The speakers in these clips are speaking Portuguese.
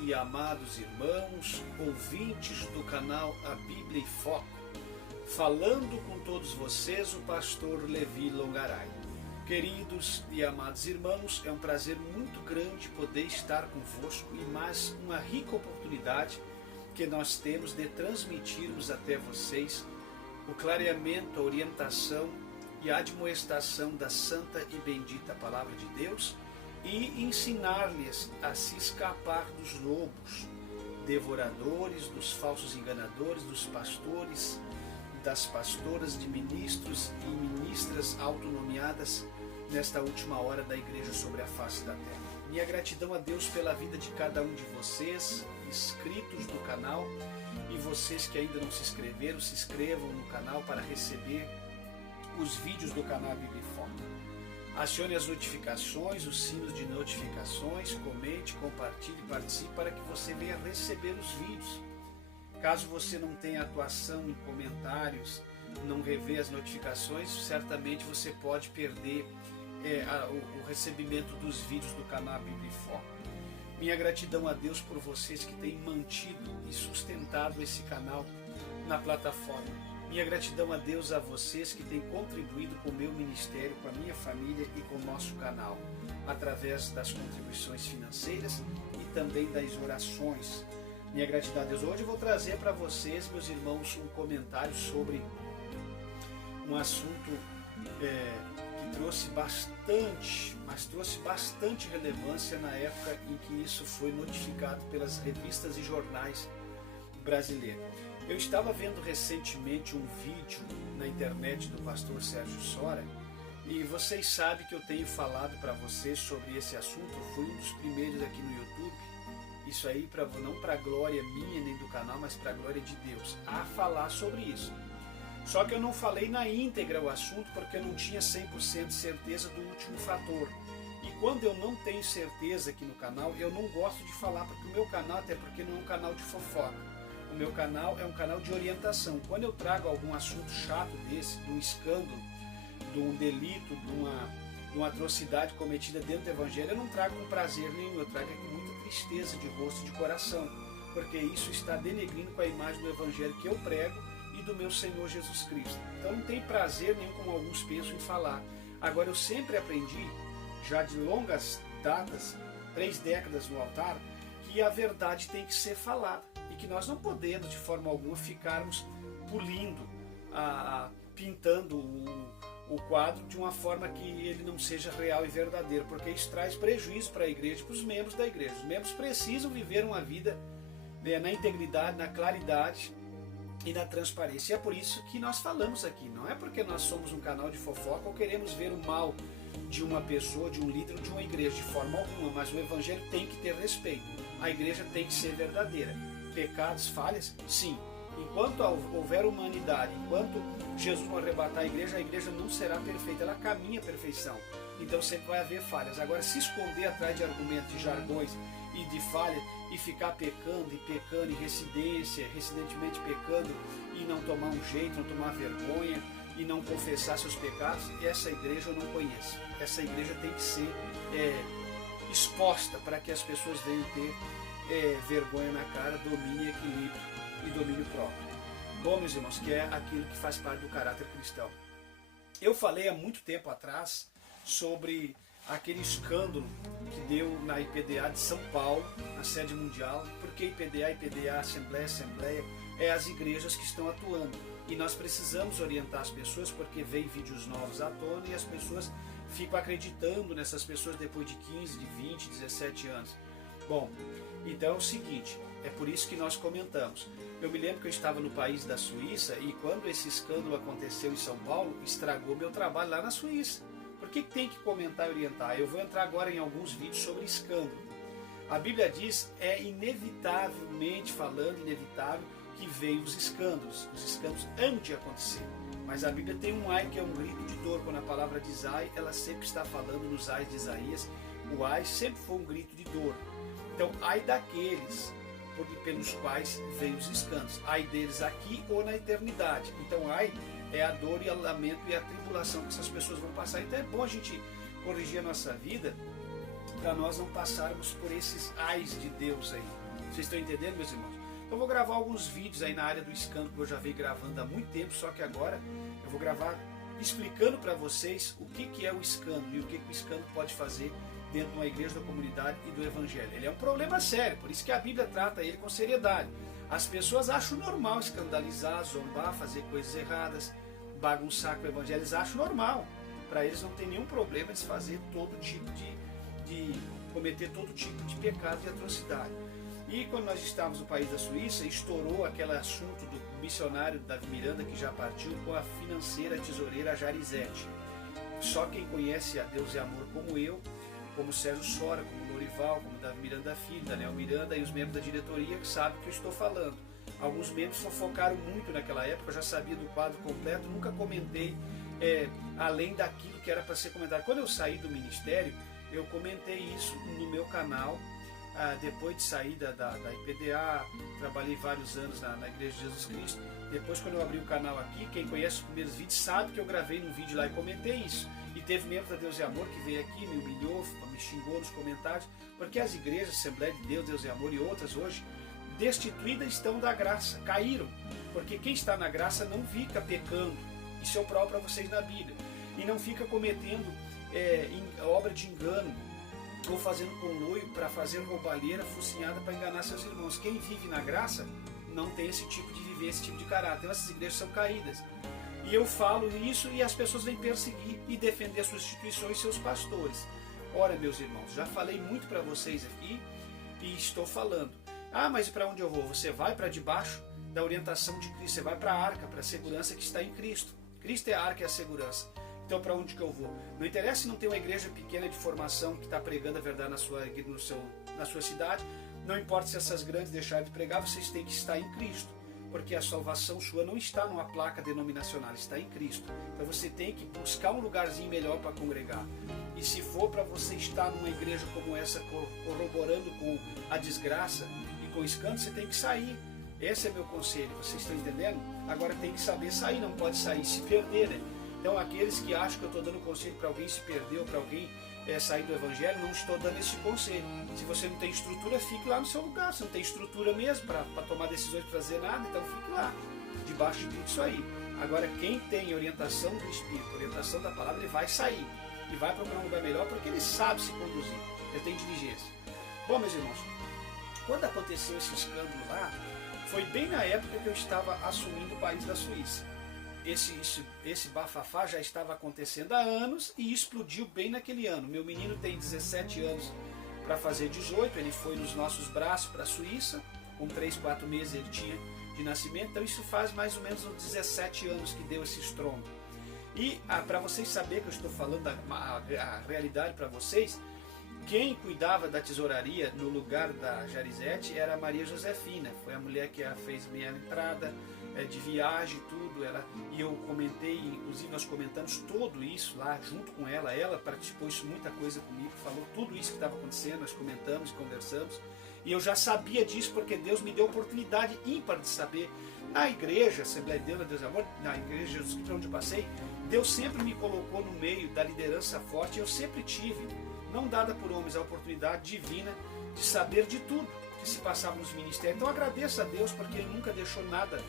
e amados irmãos, ouvintes do canal A Bíblia em Foco, falando com todos vocês o pastor Levi Longaray. Queridos e amados irmãos, é um prazer muito grande poder estar convosco e mais uma rica oportunidade que nós temos de transmitirmos até vocês o clareamento, a orientação e a admoestação da santa e bendita Palavra de Deus e ensinar-lhes a se escapar dos lobos, devoradores, dos falsos enganadores, dos pastores, das pastoras, de ministros e ministras autonomeadas nesta última hora da igreja sobre a face da terra. Minha gratidão a Deus pela vida de cada um de vocês, inscritos do canal, e vocês que ainda não se inscreveram, se inscrevam no canal para receber os vídeos do canal Bíblia em Foco. Acione as notificações, os sinos de notificações, comente, compartilhe, participe para que você venha receber os vídeos. Caso você não tenha atuação em comentários, não revê as notificações, certamente você pode perder o recebimento dos vídeos do canal Bíblia em Foco. Minha gratidão a Deus por vocês que têm mantido e sustentado esse canal na plataforma. Minha gratidão a Deus a vocês que têm contribuído com o meu ministério, com a minha família e com o nosso canal, através das contribuições financeiras e também das orações. Minha gratidão a Deus. Hoje eu vou trazer para vocês, meus irmãos, um comentário sobre um assunto que trouxe bastante relevância na época em que isso foi notificado pelas revistas e jornais brasileiros. Eu estava vendo recentemente um vídeo na internet do pastor Sérgio Sora e vocês sabem que eu tenho falado para vocês sobre esse assunto. Eu fui um dos primeiros aqui no YouTube, isso aí não para a glória minha nem do canal, mas para a glória de Deus, a falar sobre isso. Só que eu não falei na íntegra o assunto porque eu não tinha 100% certeza do último fator. E quando eu não tenho certeza aqui no canal, eu não gosto de falar, porque o meu canal, até porque não é um canal de fofoca. O meu canal é um canal de orientação. Quando eu trago algum assunto chato desse, de um escândalo, de um delito, de uma atrocidade cometida dentro do Evangelho, eu não trago com prazer nenhum, eu trago com muita tristeza de rosto e de coração, porque isso está denegrindo com a imagem do Evangelho que eu prego e do meu Senhor Jesus Cristo. Então não tem prazer nenhum, como alguns pensam, em falar. Agora eu sempre aprendi, já de longas datas, 3 décadas no altar, que a verdade tem que ser falada. E que nós não podemos, de forma alguma, ficarmos pulindo, pintando o quadro de uma forma que ele não seja real e verdadeiro, porque isso traz prejuízo para a igreja e para os membros da igreja. Os membros precisam viver uma vida na integridade, na claridade e na transparência. E é por isso que nós falamos aqui. Não é porque nós somos um canal de fofoca ou queremos ver o mal de uma pessoa, de um líder ou de uma igreja, de forma alguma, mas o Evangelho tem que ter respeito. A igreja tem que ser verdadeira. Pecados, falhas? Sim. Enquanto houver humanidade, enquanto Jesus não arrebatar a igreja não será perfeita, ela caminha à perfeição. Então sempre vai haver falhas. Agora, se esconder atrás de argumentos, de jargões e de falhas, e ficar pecando, e residentemente pecando, e não tomar um jeito, não tomar vergonha, e não confessar seus pecados, essa igreja eu não conheço. Essa igreja tem que ser exposta para que as pessoas venham ter vergonha na cara, domínio e equilíbrio e domínio próprio. Bom, meus irmãos, que é aquilo que faz parte do caráter cristão. Eu falei há muito tempo atrás sobre aquele escândalo que deu na IPDA de São Paulo, na sede mundial. Porque IPDA, Assembleia, é as igrejas que estão atuando. E nós precisamos orientar as pessoas, porque vem vídeos novos à tona e as pessoas ficam acreditando nessas pessoas depois de 15, de 20, 17 anos. Bom, então é o seguinte, é por isso que nós comentamos. Eu me lembro que eu estava no país da Suíça e quando esse escândalo aconteceu em São Paulo, estragou meu trabalho lá na Suíça. Por que tem que comentar e orientar? Eu vou entrar agora em alguns vídeos sobre escândalo. A Bíblia diz, inevitavelmente falando, inevitável, que veio os escândalos. Os escândalos hão de acontecer. Mas a Bíblia tem um ai que é um grito de dor. Quando a palavra diz ai, ela sempre está falando nos ais de Isaías. O ai sempre foi um grito de dor. Então, ai daqueles pelos quais veio os escândalos. Ai deles aqui ou na eternidade. Então, ai é a dor e o lamento e a tribulação que essas pessoas vão passar. Então, é bom a gente corrigir a nossa vida para nós não passarmos por esses ais de Deus aí. Vocês estão entendendo, meus irmãos? Então eu vou gravar alguns vídeos aí na área do escândalo que eu já venho gravando há muito tempo, só que agora eu vou gravar explicando para vocês o que é o escândalo e o que o escândalo pode fazer dentro de uma igreja, da comunidade e do evangelho. Ele é um problema sério, por isso que a Bíblia trata ele com seriedade. As pessoas acham normal escandalizar, zombar, fazer coisas erradas, bagunçar com o evangelho, eles acham normal. Para eles não tem nenhum problema de fazer todo tipo de cometer todo tipo de pecado e atrocidade. E quando nós estávamos no país da Suíça, estourou aquele assunto do missionário Davi Miranda, que já partiu, com a financeira tesoureira Jarizete. Só quem conhece a Deus e Amor como eu, como Sérgio Sora, como Lorival, como Davi Miranda Filho, Daniel Miranda e os membros da diretoria que sabem o que eu estou falando. Alguns membros fofocaram muito naquela época, eu já sabia do quadro completo, nunca comentei além daquilo que era para ser comentado. Quando eu saí do ministério, eu comentei isso no meu canal. Depois de sair da IPDA, trabalhei vários anos na Igreja de Jesus Cristo. Depois, quando eu abri o canal aqui, quem conhece os primeiros vídeos sabe que eu gravei num vídeo lá e comentei isso. E teve membro da Deus e Amor que veio aqui, me humilhou, me xingou nos comentários, porque as igrejas, Assembleia de Deus, Deus e Amor e outras hoje, destituídas estão da graça, caíram. Porque quem está na graça não fica pecando, isso eu provo para vocês na Bíblia, e não fica cometendo obra de engano, ou fazendo conluio para fazer roubalheira, focinhada para enganar seus irmãos. Quem vive na graça não tem esse tipo de viver, esse tipo de caráter. Então essas igrejas são caídas. E eu falo isso e as pessoas vêm perseguir e defender suas instituições e seus pastores. Ora, meus irmãos, já falei muito para vocês aqui e estou falando. Mas para onde eu vou? Você vai para debaixo da orientação de Cristo. Você vai para a arca, para a segurança que está em Cristo. Cristo é a arca e a segurança. Então, para onde que eu vou? Não interessa se não tem uma igreja pequena de formação que está pregando a verdade na sua cidade. Não importa se essas grandes deixarem de pregar, vocês têm que estar em Cristo. Porque a salvação sua não está numa placa denominacional, está em Cristo. Então você tem que buscar um lugarzinho melhor para congregar. E se for para você estar numa igreja como essa, corroborando com a desgraça e com o escândalo, você tem que sair. Esse é meu conselho, vocês estão entendendo? Agora tem que saber sair, não pode sair e se perder, né? Então aqueles que acham que eu estou dando conselho para alguém se perder ou para alguém sair do evangelho, não estou dando esse conselho. Se você não tem estrutura, fique lá no seu lugar. Se não tem estrutura mesmo para tomar decisões, para fazer nada, então fique lá, debaixo de tudo isso aí. Agora quem tem orientação do Espírito, orientação da palavra, ele vai sair e vai procurar um lugar melhor porque ele sabe se conduzir, ele tem diligência. Bom, meus irmãos, quando aconteceu esse escândalo lá, foi bem na época que eu estava assumindo o país da Suíça. Esse bafafá já estava acontecendo há anos e explodiu bem naquele ano. Meu menino tem 17 anos para fazer 18, ele foi nos nossos braços para a Suíça, com 3, 4 meses ele tinha de nascimento, então isso faz mais ou menos uns 17 anos que deu esse estrondo. E para vocês saberem que eu estou falando a realidade para vocês, quem cuidava da tesouraria no lugar da Jarizete era a Maria Josefina, foi a mulher que fez minha entrada de viagem, tudo. E eu comentei, inclusive nós comentamos tudo isso lá junto com ela participou de muita coisa comigo, falou tudo isso que estava acontecendo, nós comentamos, conversamos, e eu já sabia disso porque Deus me deu oportunidade ímpar de saber. Na igreja, Assembleia de Deus, Deus e Amor, na igreja de Jesus Cristo, onde eu passei, Deus sempre me colocou no meio da liderança forte, eu sempre tive, não dada por homens, a oportunidade divina de saber de tudo que se passava nos ministérios. Então agradeço a Deus porque Ele nunca deixou nada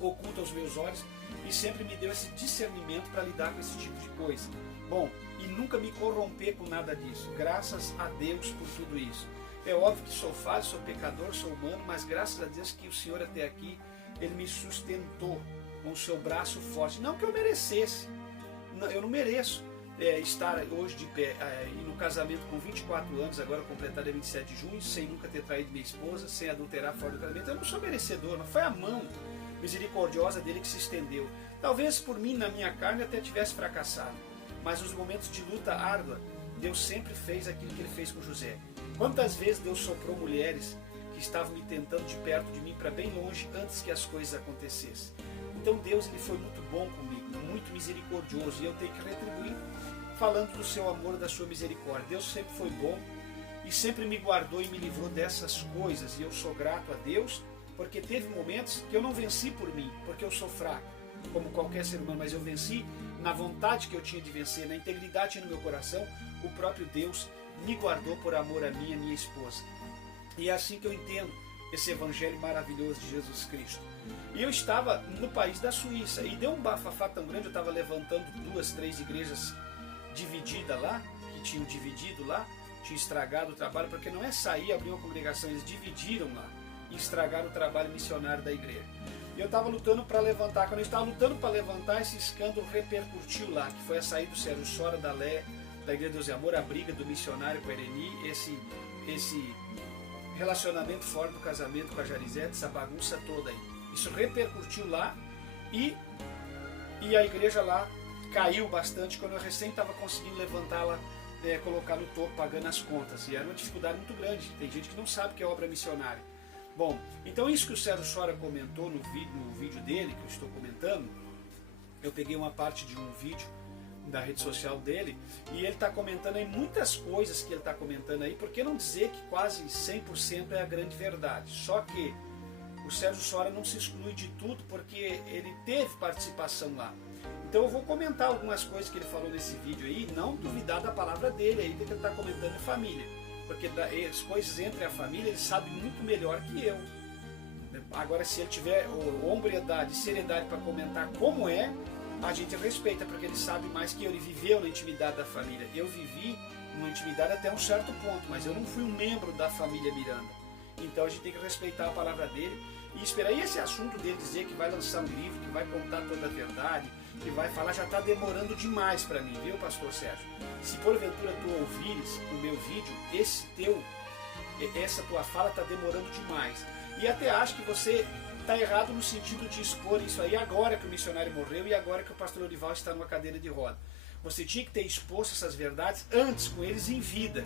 oculto aos meus olhos e sempre me deu esse discernimento para lidar com esse tipo de coisa. Bom, e nunca me corromper com nada disso. Graças a Deus por tudo isso. É óbvio que sou falho, sou pecador, sou humano, mas graças a Deus que o Senhor até aqui, Ele me sustentou com o seu braço forte. Não que eu merecesse, eu não mereço estar hoje de pé e no casamento com 24 anos, agora completarei 27 de junho, sem nunca ter traído minha esposa, sem adulterar fora do casamento. Eu não sou merecedor, não foi a mão misericordiosa dele que se estendeu. Talvez por mim, na minha carne, até tivesse fracassado, mas nos momentos de luta árdua, Deus sempre fez aquilo que Ele fez com José. Quantas vezes Deus soprou mulheres que estavam me tentando de perto de mim para bem longe antes que as coisas acontecessem. Então Deus, Ele foi muito bom comigo, muito misericordioso, e eu tenho que retribuir falando do seu amor e da sua misericórdia. Deus sempre foi bom e sempre me guardou e me livrou dessas coisas, e eu sou grato a Deus porque teve momentos que eu não venci por mim, porque eu sou fraco, como qualquer ser humano, mas eu venci na vontade que eu tinha de vencer, na integridade no meu coração. O próprio Deus me guardou por amor a mim e a minha esposa. E é assim que eu entendo esse evangelho maravilhoso de Jesus Cristo. E eu estava no país da Suíça e deu um bafafá tão grande, eu estava levantando 2, 3 igrejas divididas lá, que tinham dividido lá, tinha estragado o trabalho, porque não é sair, abrir uma congregação, eles dividiram lá e estragaram o trabalho missionário da igreja. E eu estava lutando para levantar, quando eu estava lutando para levantar, esse escândalo repercutiu lá, que foi a saída do Sérgio Sora da Igreja de Deus e Amor, a briga do missionário com a Ereni, esse relacionamento fora do casamento com a Jarizete, essa bagunça toda aí. Isso repercutiu lá e a igreja lá caiu bastante quando eu recém estava conseguindo levantá-la, colocar no topo, pagando as contas. E era uma dificuldade muito grande. Tem gente que não sabe que é obra missionária. Bom, então isso que o Sérgio Sora comentou no vídeo dele, que eu estou comentando, eu peguei uma parte de um vídeo da rede social dele, e ele está comentando aí muitas coisas que ele está comentando aí, por que não dizer que quase 100% é a grande verdade? Só que o Sérgio Sora não se exclui de tudo, porque ele teve participação lá. Então eu vou comentar algumas coisas que ele falou nesse vídeo aí, não duvidar da palavra dele aí, que ele está comentando em família, porque as coisas entre a família ele sabe muito melhor que eu. Agora, se ele tiver hombridade, seriedade para comentar como é, a gente respeita, porque ele sabe mais que eu. Ele viveu na intimidade da família. Eu vivi na intimidade até um certo ponto, mas eu não fui um membro da família Miranda. Então a gente tem que respeitar a palavra dele e esperar. E esse assunto dele dizer que vai lançar um livro, que vai contar toda a verdade, que vai falar, já está demorando demais para mim, viu, pastor Sérgio? Se porventura tu ouvires o meu vídeo, essa tua fala está demorando demais. E até acho que você está errado no sentido de expor isso aí agora que o missionário morreu e agora que o pastor Orival está numa cadeira de roda. Você tinha que ter exposto essas verdades antes com eles em vida.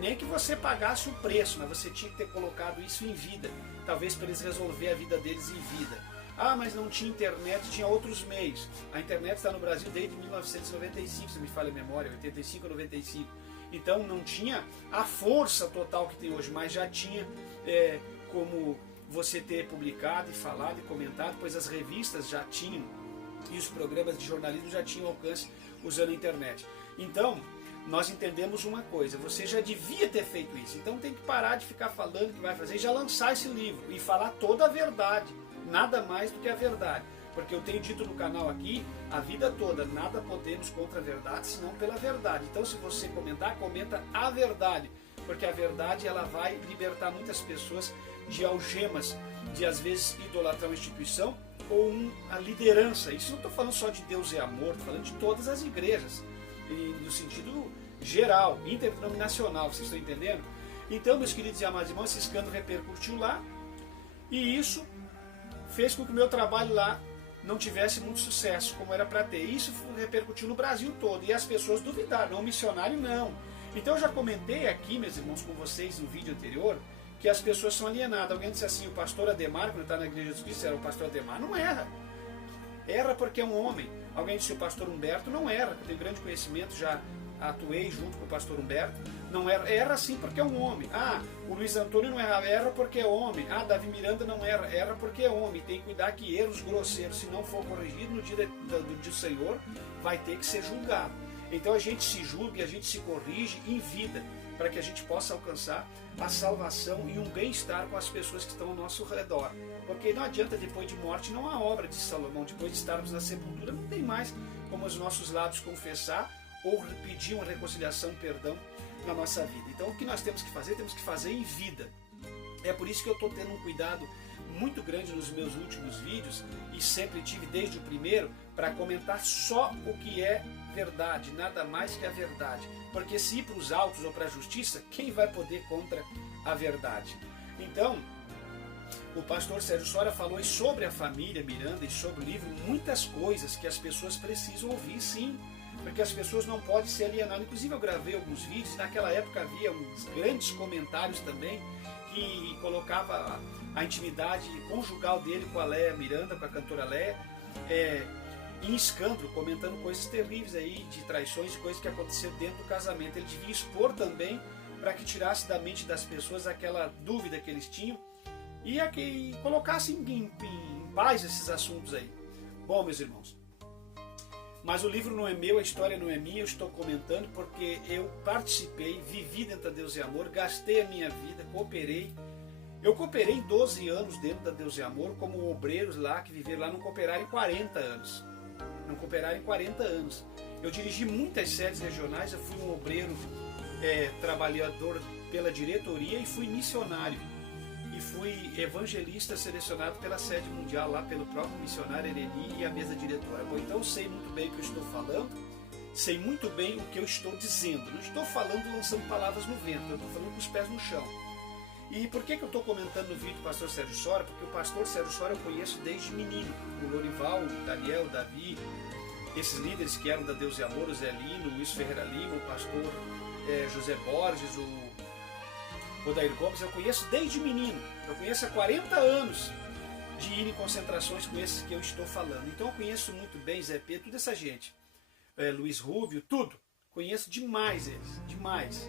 Nem que você pagasse o preço, mas você tinha que ter colocado isso em vida. Talvez para eles resolver a vida deles em vida. Ah, mas não tinha internet, tinha outros meios. A internet está no Brasil desde 1995, se me falha a memória, 85 ou 95. Então não tinha a força total que tem hoje, mas já tinha como você ter publicado e falado e comentado, pois as revistas já tinham e os programas de jornalismo já tinham alcance usando a internet. Então, nós entendemos uma coisa, você já devia ter feito isso, então tem que parar de ficar falando que vai fazer e já lançar esse livro e falar toda a verdade, nada mais do que a verdade. Porque eu tenho dito no canal aqui, a vida toda, nada podemos contra a verdade, senão pela verdade. Então se você comentar, comenta a verdade, porque a verdade ela vai libertar muitas pessoas de algemas, de às vezes idolatrar uma instituição ou a liderança. Isso não estou falando só de Deus é amor, estou falando de todas as igrejas, no sentido geral, interdenominacional, vocês estão entendendo? Então, meus queridos e amados irmãos, esse escândalo repercutiu lá e isso fez com que o meu trabalho lá não tivesse muito sucesso, como era para ter. Isso repercutiu no Brasil todo e as pessoas duvidaram, não, missionário não. Então eu já comentei aqui, meus irmãos, com vocês no vídeo anterior, que as pessoas são alienadas. Alguém disse assim, o pastor Ademar, quando está na igreja de Jesus Cristo, era o pastor Ademar. Não erra. Erra porque é um homem. Alguém disse o pastor Humberto, não erra, eu tenho grande conhecimento, já atuei junto com o pastor Humberto. Não erra, erra sim porque é um homem. Ah, o Luiz Antônio não erra porque é homem. Ah, Davi Miranda não erra porque é homem. Tem que cuidar que erros grosseiros, se não for corrigido no dia do Senhor, vai ter que ser julgado. Então a gente se julga e a gente se corrige em vida, para que a gente possa alcançar a salvação e um bem-estar com as pessoas que estão ao nosso redor. Porque não adianta, depois de morte, não há obra de Salomão. Depois de estarmos na sepultura, não tem mais como os nossos lábios confessar ou pedir uma reconciliação, um perdão na nossa vida. Então o que nós temos que fazer em vida. É por isso que eu estou tendo um cuidado muito grande nos meus últimos vídeos e sempre tive desde o primeiro para comentar só o que é verdade, nada mais que a verdade. Porque se ir para os autos ou para a justiça, quem vai poder contra a verdade? Então, o pastor Sérgio Sora falou sobre a família Miranda e sobre o livro, muitas coisas que as pessoas precisam ouvir, sim, porque as pessoas não podem se alienar. Inclusive eu gravei alguns vídeos, naquela época havia uns grandes comentários também que colocava a intimidade conjugal dele com a Léa Miranda, com a cantora Léa, em escândalo, comentando coisas terríveis aí, de traições e coisas que aconteceram dentro do casamento. Ele devia expor também para que tirasse da mente das pessoas aquela dúvida que eles tinham e colocasse em paz esses assuntos aí. Bom, meus irmãos, Mas o livro não é meu, a história não é minha, eu estou comentando porque eu participei, vivi dentro da Deus e Amor, gastei a minha vida, cooperei. Eu cooperei 12 anos dentro da Deus e Amor como obreiros lá que viveram lá, não cooperaram em 40 anos. Não cooperaram em 40 anos. Eu dirigi muitas sedes regionais, eu fui um obreiro trabalhador pela diretoria e fui missionário. E fui evangelista selecionado pela sede mundial lá pelo próprio missionário Ereni e a mesa diretora. Bom, então eu sei muito bem o que eu estou falando, sei muito bem o que eu estou dizendo. Não estou falando lançando palavras no vento, eu estou falando com os pés no chão. E por que eu estou comentando no vídeo do pastor Sérgio Sora? Porque o pastor Sérgio Sora eu conheço desde menino. O Lorival, o Daniel, o Davi, esses líderes que eram da Deus e Amor, o Zé Lino, o Luiz Ferreira Lima, o pastor José Borges, o Odair Gomes, eu conheço desde menino. Eu conheço há 40 anos de ir em concentrações com esses que eu estou falando. Então eu conheço muito bem Zé Pedro, toda essa gente. Luiz Rubio, tudo. Conheço demais eles, demais.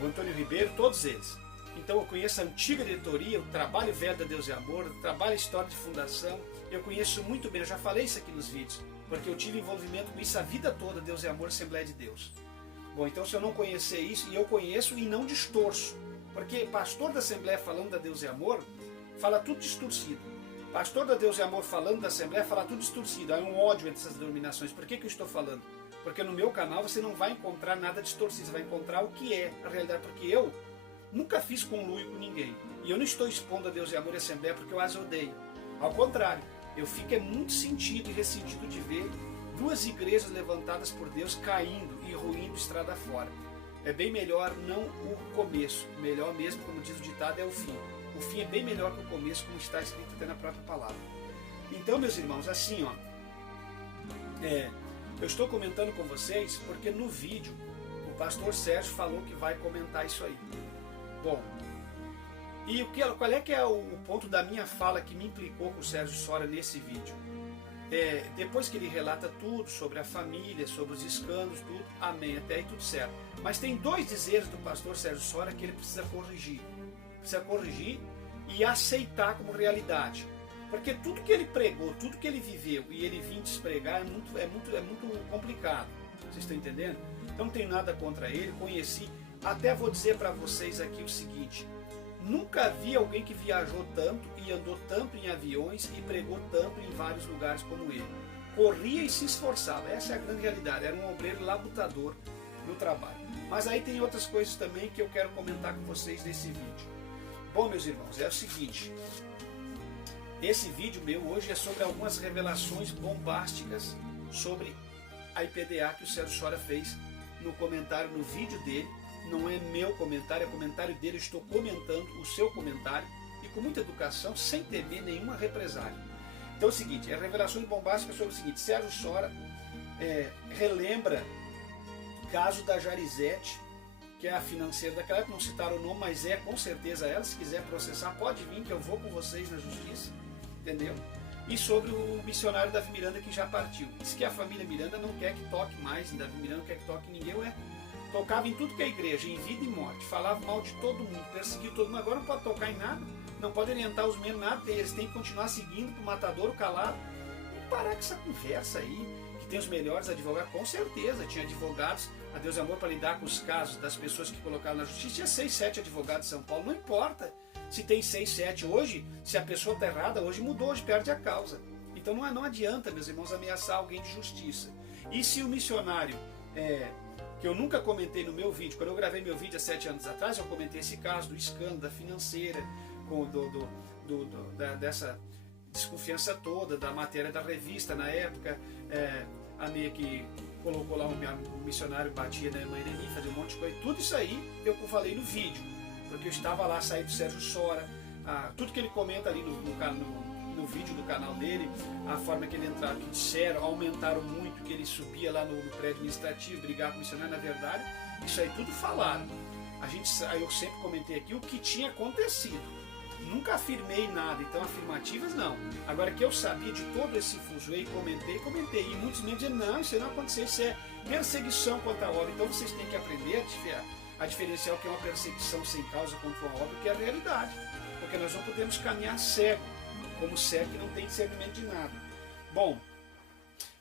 O Antônio Ribeiro, todos eles. Então eu conheço a antiga diretoria, o trabalho velho da Deus e Amor, o trabalho histórico de fundação. Eu conheço muito bem, eu já falei isso aqui nos vídeos, porque eu tive envolvimento com isso a vida toda, Deus e Amor, Assembleia de Deus. Bom, então se eu não conhecer isso, e eu conheço e não distorço, porque pastor da Assembleia falando da Deus e Amor, fala tudo distorcido. Pastor da Deus e Amor falando da Assembleia, fala tudo distorcido. Há um ódio entre essas denominações. Por que eu estou falando? Porque no meu canal você não vai encontrar nada distorcido, você vai encontrar o que é a realidade, porque eu nunca fiz conluio com ninguém. E eu não estou expondo a Deus e Amor e a Assembleia porque eu as odeio. Ao contrário, eu fico muito sentido e ressentido de ver duas igrejas levantadas por Deus caindo e ruindo estrada fora. É bem melhor não o começo. Melhor mesmo, como diz o ditado, é o fim. O fim é bem melhor que o começo, como está escrito até na própria palavra. Então, meus irmãos, assim, ó, eu estou comentando com vocês porque no vídeo o pastor Sérgio falou que vai comentar isso aí. Bom, e qual é que é o ponto da minha fala que me implicou com o Sérgio Sora nesse vídeo? Depois que ele relata tudo sobre a família, sobre os escândalos, tudo, amém, até aí tudo certo. Mas tem dois dizeres do pastor Sérgio Sora que ele precisa corrigir. Precisa corrigir e aceitar como realidade. Porque tudo que ele pregou, tudo que ele viveu e ele vinha despregar é muito complicado. Vocês estão entendendo? Então não tenho nada contra ele, conheci. Até vou dizer para vocês aqui o seguinte: nunca vi alguém que viajou tanto e andou tanto em aviões e pregou tanto em vários lugares como ele. Corria e se esforçava, essa é a grande realidade. Era um obreiro labutador no trabalho. Mas aí tem outras coisas também que eu quero comentar com vocês nesse vídeo. Bom, meus irmãos, é o seguinte. Esse vídeo meu hoje é sobre algumas revelações bombásticas sobre a IPDA que o Sérgio Sora fez no comentário, no vídeo dele. Não é meu comentário, é comentário dele. Eu estou comentando o seu comentário e com muita educação, sem temer nenhuma represália. Então é o seguinte, é revelações bombásticas sobre o seguinte: Sérgio Sora relembra o caso da Jarizete, que é a financeira daquela época, não citaram o nome, mas é com certeza ela. Se quiser processar, pode vir que eu vou com vocês na justiça, entendeu? E sobre o missionário Davi Miranda que já partiu. Diz que a família Miranda não quer que toque mais, Davi Miranda não quer que toque ninguém, tocava em tudo que é igreja, em vida e morte, falava mal de todo mundo, perseguia todo mundo. Agora não pode tocar em nada, não pode orientar os meninos nada, eles têm que continuar seguindo para o matador, o calado. E parar com essa conversa aí, que tem os melhores advogados, com certeza, tinha advogados, a Deus e Amor, para lidar com os casos das pessoas que colocaram na justiça, tinha 6, 7 advogados de São Paulo, não importa se tem 6, 7 hoje, se a pessoa está errada, hoje mudou, hoje perde a causa. Então não adianta, meus irmãos, ameaçar alguém de justiça. E se o missionário, que eu nunca comentei no meu vídeo, quando eu gravei meu vídeo há 7 anos atrás, eu comentei esse caso do escândalo, da financeira, dessa desconfiança toda, da matéria da revista na época, a minha que colocou lá o missionário batia na irmã Ereni, fazia um monte de coisa, tudo isso aí eu falei no vídeo, porque eu estava lá, saí do Sérgio Sora, tudo que ele comenta ali no vídeo do canal dele, a forma que ele entrava, que disseram, aumentaram muito, que ele subia lá no prédio administrativo, brigar com o missionário, na verdade, isso aí tudo falaram. Eu sempre comentei aqui o que tinha acontecido. Nunca afirmei nada, então afirmativas não. Agora que eu sabia de todo esse fuzuê e comentei, e muitos me diziam, não, isso não aconteceu, isso é perseguição contra a obra. Então vocês têm que aprender a diferenciar o que é uma perseguição sem causa contra uma obra, que é a realidade. Porque nós não podemos caminhar cego, como cego que não tem discernimento de nada. Bom,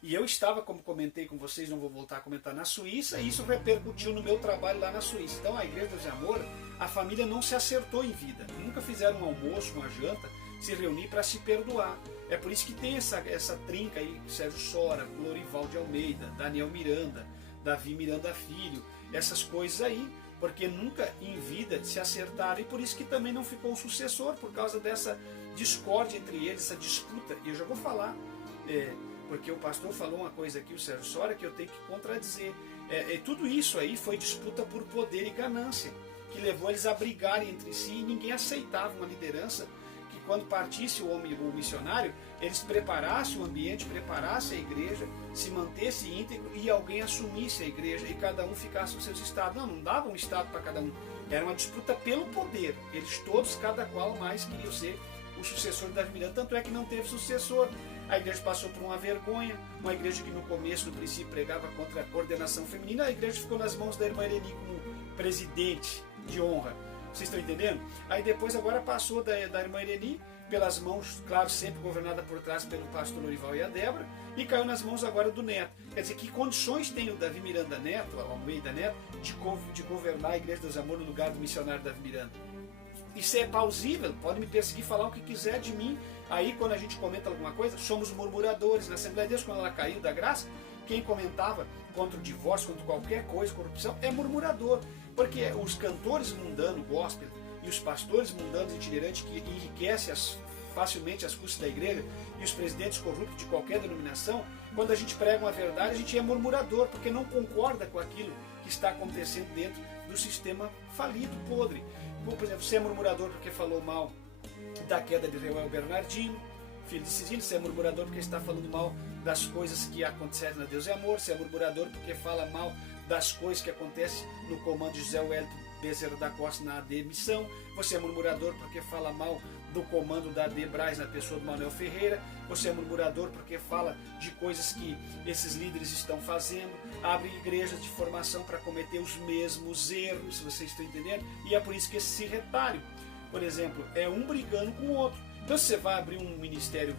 E eu estava, como comentei com vocês, não vou voltar a comentar, na Suíça, e isso repercutiu no meu trabalho lá na Suíça. Então a Igreja Deus e Amor, a família não se acertou em vida. Nunca fizeram um almoço, uma janta, se reunir para se perdoar. É por isso que tem essa trinca aí, Sérgio Sora, Glorival de Almeida, Daniel Miranda, Davi Miranda Filho, essas coisas aí, porque nunca em vida se acertaram, e por isso que também não ficou um sucessor, por causa dessa discórdia entre eles, essa disputa. E eu já vou falar, porque o pastor falou uma coisa aqui, o Sérgio Sora, que eu tenho que contradizer. Tudo isso aí foi disputa por poder e ganância, que levou eles a brigarem entre si, e ninguém aceitava uma liderança que, quando partisse o missionário, eles preparassem o ambiente, preparassem a igreja, se mantesse íntegro e alguém assumisse a igreja e cada um ficasse nos seus estados. Não dava um estado para cada um. Era uma disputa pelo poder. Eles todos, cada qual mais, queriam ser o sucessor de Davi Miranda. Tanto é que não teve sucessor. A igreja passou por uma vergonha, uma igreja que no começo, no princípio, pregava contra a coordenação feminina. A igreja ficou nas mãos da irmã Ereni como presidente de honra. Vocês estão entendendo? Aí depois agora passou da irmã Ereni, pelas mãos, claro, sempre governada por trás pelo pastor Lorival e a Débora, e caiu nas mãos agora do Neto. Quer dizer, que condições tem o Davi Miranda Neto, o Almeida Neto, de governar a Igreja Deus e Amor no lugar do missionário Davi Miranda? Isso é plausível, pode me perseguir, falar o que quiser de mim. Aí quando a gente comenta alguma coisa, somos murmuradores. Na Assembleia de Deus, quando ela caiu da graça, quem comentava contra o divórcio, contra qualquer coisa, corrupção, é murmurador. Porque os cantores mundanos, gospel, e os pastores mundanos itinerantes que enriquecem facilmente as custas da igreja, e os presidentes corruptos de qualquer denominação, quando a gente prega uma verdade, a gente é murmurador, porque não concorda com aquilo que está acontecendo dentro do sistema falido, podre. Por exemplo, você é murmurador porque falou mal da queda de Reuel Bernardino, filho de Cisílio. Você é murmurador porque está falando mal das coisas que acontecem na Deus e Amor. Você é murmurador porque fala mal das coisas que acontecem no comando de José Wellington Bezerra da Costa na AD Missão. Você é murmurador porque fala mal do comando da AD Braz na pessoa do Manuel Ferreira. Você é murmurador porque fala de coisas que esses líderes estão fazendo, abre igrejas de formação para cometer os mesmos erros, vocês estão entendendo? E é por isso que esse retalho, por exemplo, é um brigando com o outro. Então, se você vai abrir um ministério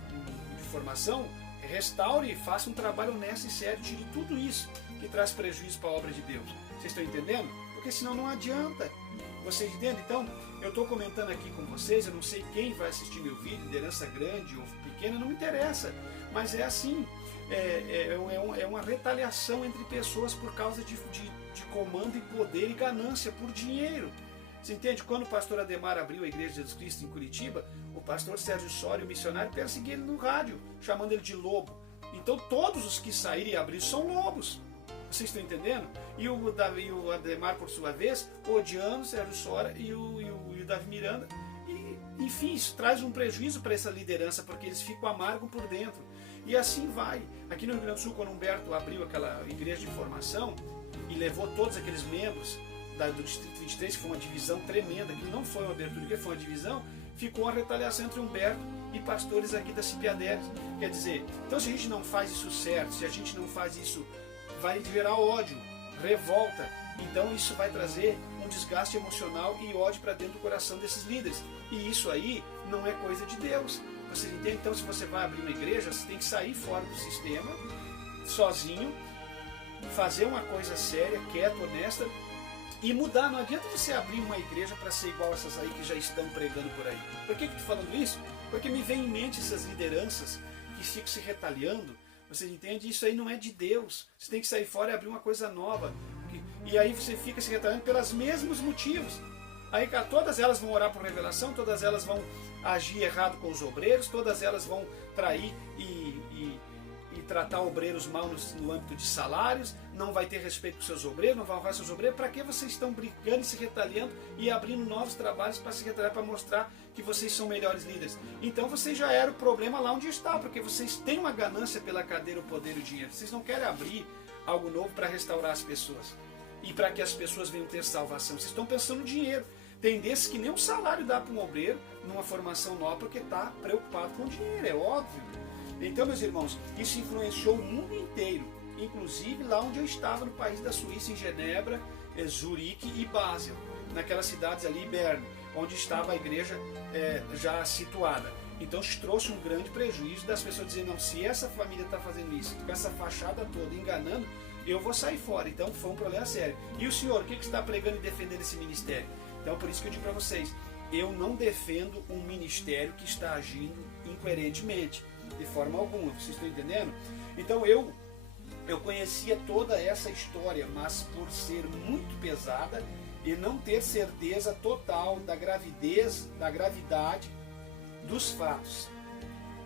de formação, restaure e faça um trabalho honesto e sério, tire tudo isso que traz prejuízo para a obra de Deus. Vocês estão entendendo? Porque senão não adianta. Vocês entendem? Então, eu estou comentando aqui com vocês, eu não sei quem vai assistir meu vídeo, liderança grande ou pequena, não me interessa, mas é assim, é uma retaliação entre pessoas por causa de comando e poder e ganância por dinheiro. Você entende? Quando o pastor Ademar abriu a Igreja de Jesus Cristo em Curitiba, o pastor Sérgio Sora, o missionário, perseguiu ele no rádio, chamando ele de lobo. Então todos os que saíram e abriram são lobos. Vocês estão entendendo? E o Ademar, por sua vez, odiando o Sérgio Sora e o Davi Miranda. E, enfim, isso traz um prejuízo para essa liderança, porque eles ficam amargos por dentro. E assim vai. Aqui no Rio Grande do Sul, quando Humberto abriu aquela igreja de formação e levou todos aqueles membros do Distrito 23, que foi uma divisão tremenda, que não foi uma abertura, que foi uma divisão, ficou uma retaliação entre Humberto e pastores aqui da Cipiadéres. Quer dizer, então se a gente não faz isso certo, se a gente não faz isso, vai gerar ódio, revolta. Então isso vai trazer um desgaste emocional e ódio para dentro do coração desses líderes. E isso aí não é coisa de Deus. Você entende? Então, se você vai abrir uma igreja, você tem que sair fora do sistema, sozinho, fazer uma coisa séria, quieta, honesta, e mudar. Não adianta você abrir uma igreja para ser igual essas aí que já estão pregando por aí. Por que eu estou falando isso? Porque me vem em mente essas lideranças que ficam se retaliando. Você entende? Isso aí não é de Deus. Você tem que sair fora e abrir uma coisa nova. E aí você fica se retaliando pelos mesmos motivos. Aí todas elas vão orar por revelação, todas elas vão agir errado com os obreiros, todas elas vão trair e tratar obreiros mal no âmbito de salários, não vai ter respeito com seus obreiros, não vai honrar seus obreiros. Para que vocês estão brigando e se retaliando e abrindo novos trabalhos para se retaliar, para mostrar que vocês são melhores líderes? Então vocês já eram o problema lá onde está, porque vocês têm uma ganância pela cadeira, o poder e o dinheiro. Vocês não querem abrir algo novo para restaurar as pessoas e para que as pessoas venham ter salvação. Vocês estão pensando no dinheiro. Tem desses que nem um salário dá para um obreiro numa formação nova porque está preocupado com o dinheiro, é óbvio. Então, meus irmãos, isso influenciou o mundo inteiro, inclusive lá onde eu estava, no país da Suíça, em Genebra, Zurique e Basel, naquelas cidades ali, Bern, onde estava a igreja já situada. Então isso trouxe um grande prejuízo das pessoas dizendo, não, se essa família está fazendo isso, com essa fachada toda, enganando, eu vou sair fora. Então foi um problema sério. E o senhor, o que está pregando e defendendo esse ministério? Então por isso que eu digo para vocês, eu não defendo um ministério que está agindo incoerentemente, de forma alguma, vocês estão entendendo? Então eu conhecia toda essa história, mas por ser muito pesada e não ter certeza total da gravidez, da gravidade dos fatos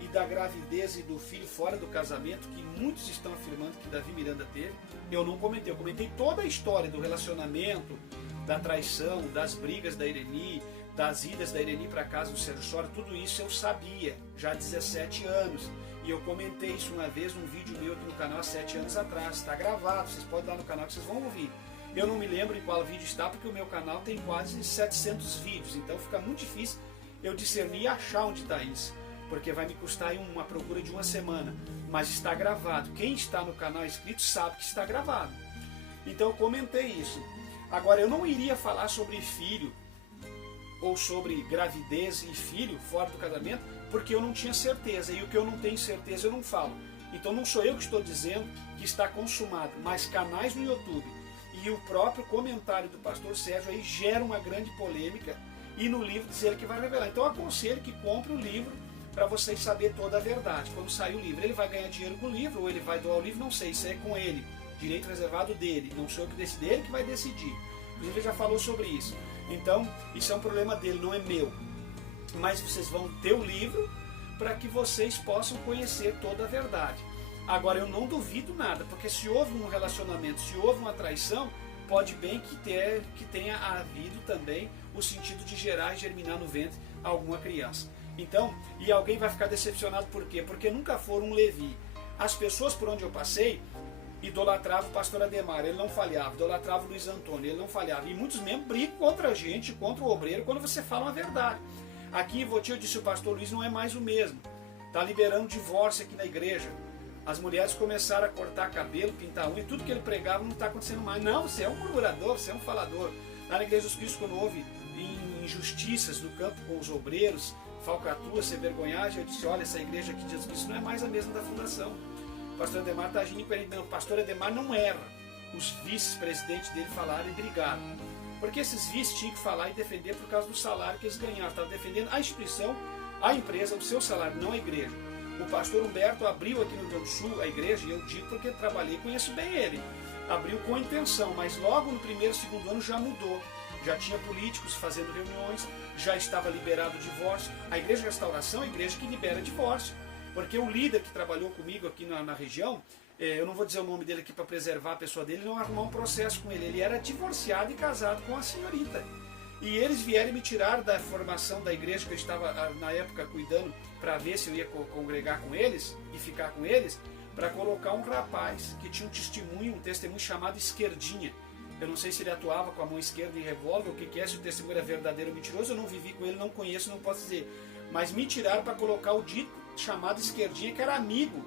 e da gravidez e do filho fora do casamento, que muitos estão afirmando que Davi Miranda teve, eu não comentei. Eu comentei toda a história do relacionamento, da traição, das brigas da Ireni, das idas da Ireni para casa do Sérgio Sora, tudo isso eu sabia, já há 17 anos. E eu comentei isso uma vez num vídeo meu aqui no canal há 7 anos atrás. Está gravado, vocês podem ir lá no canal que vocês vão ouvir. Eu não me lembro em qual vídeo está, porque o meu canal tem quase 700 vídeos, então fica muito difícil eu discernir e achar onde está isso, porque vai me custar aí uma procura de uma semana, mas está gravado. Quem está no canal inscrito sabe que está gravado. Então eu comentei isso. Agora eu não iria falar sobre filho, ou sobre gravidez e filho fora do casamento, porque eu não tinha certeza, e o que eu não tenho certeza eu não falo. Então não sou eu que estou dizendo que está consumado, mas canais no YouTube e o próprio comentário do pastor Sérgio aí gera uma grande polêmica, e no livro diz ele que vai revelar. Então eu aconselho que compre o livro para vocês saberem toda a verdade. Quando sair o livro, ele vai ganhar dinheiro com o livro, ou ele vai doar o livro, não sei, isso é com ele, direito reservado dele, não sou eu que decido, ele que vai decidir. Inclusive ele já falou sobre isso. Então, isso é um problema dele, não é meu. Mas vocês vão ter o livro para que vocês possam conhecer toda a verdade. Agora, eu não duvido nada, porque se houve um relacionamento, se houve uma traição, pode bem que tenha havido também o sentido de gerar e germinar no ventre alguma criança. Então, e alguém vai ficar decepcionado por quê? Porque nunca foram um Levi. As pessoas por onde eu passei idolatrava o pastor Ademar, ele não falhava, idolatrava o Luiz Antônio, ele não falhava, e muitos mesmo brigam contra a gente, contra o obreiro, quando você fala uma verdade. Aqui em Votinho eu disse, o pastor Luiz não é mais o mesmo, está liberando divórcio aqui na igreja, as mulheres começaram a cortar cabelo, pintar unha, tudo que ele pregava não está acontecendo mais. Não, você é um murmurador, você é um falador. Lá na igreja dos Cristo, quando houve injustiças no campo com os obreiros, falcatrua, sem vergonhagem, eu disse, olha, essa igreja aqui de Jesus Cristo não é mais a mesma da fundação. O pastor Ademar está agindo com ele. Não, o pastor Ademar não erra. Os vice-presidentes dele falaram e brigaram. Porque esses vices tinham que falar e defender por causa do salário que eles ganharam. Estavam defendendo a instituição, a empresa, o seu salário, não a igreja. O pastor Humberto abriu aqui no Rio Grande do Sul a igreja, e eu digo porque trabalhei e conheço bem ele. Abriu com intenção, mas logo no primeiro, segundo ano já mudou. Já tinha políticos fazendo reuniões, já estava liberado o divórcio. A Igreja Restauração é a igreja que libera divórcio. Porque o líder que trabalhou comigo aqui na região, eu não vou dizer o nome dele aqui para preservar a pessoa dele, não arrumar um processo com ele. Ele era divorciado e casado com a senhorita. E eles vieram me tirar da formação da igreja que eu estava na época cuidando, para ver se eu ia congregar com eles e ficar com eles, para colocar um rapaz que tinha um testemunho chamado Esquerdinha. Eu não sei se ele atuava com a mão esquerda em revólver, o que é, se o testemunho era verdadeiro ou mentiroso, eu não vivi com ele, não conheço, não posso dizer. Mas me tiraram para colocar o dito chamado Esquerdinha, que era amigo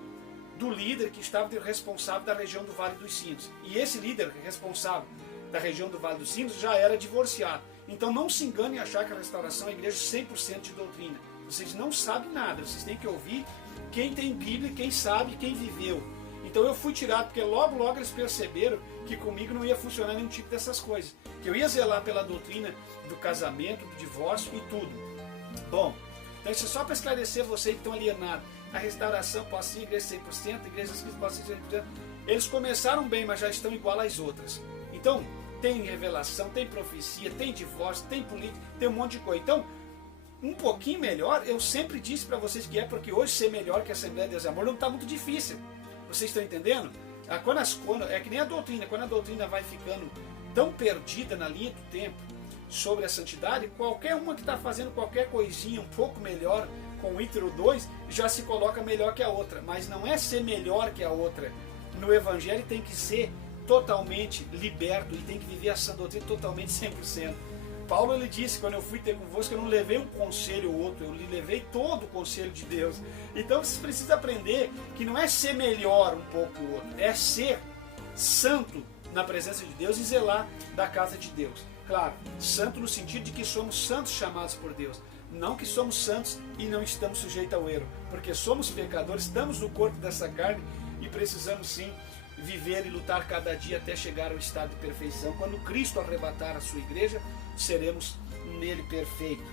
do líder que estava responsável da região do Vale dos Sinos. E esse líder responsável da região do Vale dos Sinos já era divorciado. Então não se engane em achar que a restauração é a igreja 100% de doutrina. Vocês não sabem nada, vocês têm que ouvir quem tem Bíblia, quem sabe, quem viveu. Então eu fui tirado, porque logo eles perceberam que comigo não ia funcionar nenhum tipo dessas coisas. Que eu ia zelar pela doutrina do casamento, do divórcio e tudo. Bom, então isso é só para esclarecer vocês que estão alienados. A restauração pode ser igreja 100%, igrejas que pode ser 100%. Eles começaram bem, mas já estão igual às outras. Então, tem revelação, tem profecia, tem divórcio, tem política, tem um monte de coisa. Então, um pouquinho melhor, eu sempre disse para vocês que é porque hoje ser melhor que a Assembleia de Deus e Amor não está muito difícil. Vocês estão entendendo? É que nem a doutrina, quando a doutrina vai ficando tão perdida na linha do tempo sobre a santidade, qualquer uma que está fazendo qualquer coisinha um pouco melhor com o ítero 2 já se coloca melhor que a outra. Mas não é ser melhor que a outra. No Evangelho tem que ser totalmente liberto e tem que viver a sã doutrina totalmente 100%. Paulo ele disse, quando eu fui ter convosco, eu não levei um conselho ou outro, eu lhe levei todo o conselho de Deus. Então vocês precisam aprender que não é ser melhor um pouco o outro, é ser santo na presença de Deus e zelar da casa de Deus. Claro, santo no sentido de que somos santos chamados por Deus, Não que somos santos e não estamos sujeitos ao erro, porque somos pecadores, estamos no corpo dessa carne e precisamos sim viver e lutar cada dia até chegar ao estado de perfeição. Quando Cristo arrebatar a sua igreja, seremos nele perfeito.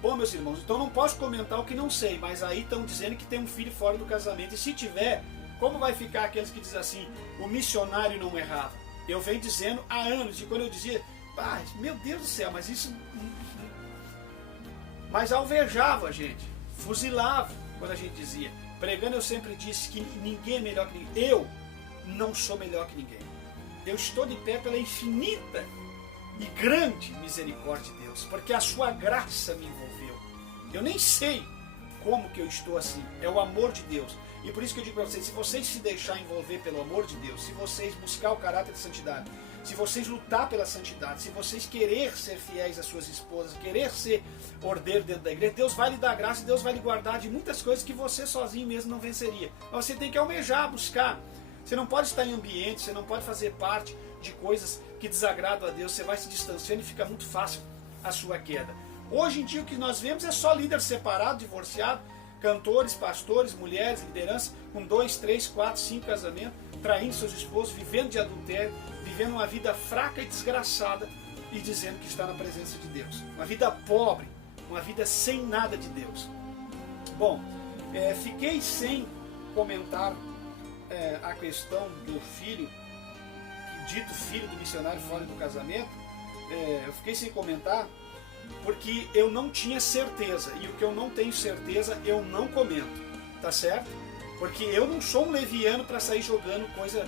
Bom, meus irmãos, então não posso comentar o que não sei, mas aí estão dizendo que tem um filho fora do casamento. E se tiver, como vai ficar aqueles que dizem assim, o missionário não errava? Eu venho dizendo há anos, e quando eu dizia, meu Deus do céu, mas isso... Mas alvejava a gente, fuzilava quando a gente dizia. Pregando eu sempre disse que ninguém é melhor que ninguém. Eu não sou melhor que ninguém. Eu estou de pé pela infinita e grande misericórdia de Deus, porque a sua graça me envolveu. Eu nem sei como que eu estou assim, é o amor de Deus. E por isso que eu digo para vocês, se vocês se deixar envolver pelo amor de Deus, se vocês buscar o caráter de santidade, se vocês lutar pela santidade, se vocês querer ser fiéis às suas esposas, querer ser ordeiro dentro da igreja, Deus vai lhe dar graça e Deus vai lhe guardar de muitas coisas que você sozinho mesmo não venceria. Mas você tem que almejar, buscar. Você não pode estar em ambiente, você não pode fazer parte de coisas que desagradam a Deus, você vai se distanciando e fica muito fácil a sua queda. Hoje em dia o que nós vemos é só líder separado, divorciado, cantores, pastores, mulheres, liderança, com 2, 3, 4, 5 casamentos, traindo seus esposos, vivendo de adultério, vivendo uma vida fraca e desgraçada e dizendo que está na presença de Deus. Uma vida pobre, uma vida sem nada de Deus. Bom, fiquei sem comentar a questão do filho, dito filho do missionário fora do casamento. Eu fiquei sem comentar porque eu não tinha certeza, e o que eu não tenho certeza eu não comento, tá certo? Porque eu não sou um leviano para sair jogando coisa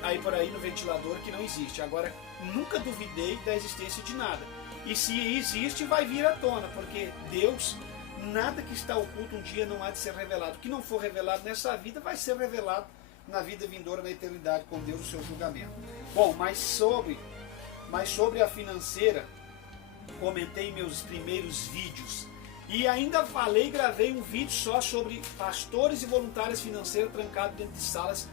aí por aí no ventilador que não existe. Agora, nunca duvidei da existência de nada, e se existe vai vir à tona, porque Deus, nada que está oculto um dia não há de ser revelado. O que não for revelado nessa vida vai ser revelado na vida vindoura, na eternidade, com Deus, o seu julgamento. Bom, mas sobre a financeira, comentei em meus primeiros vídeos e ainda gravei um vídeo só sobre pastores e voluntários financeiros trancados dentro de salas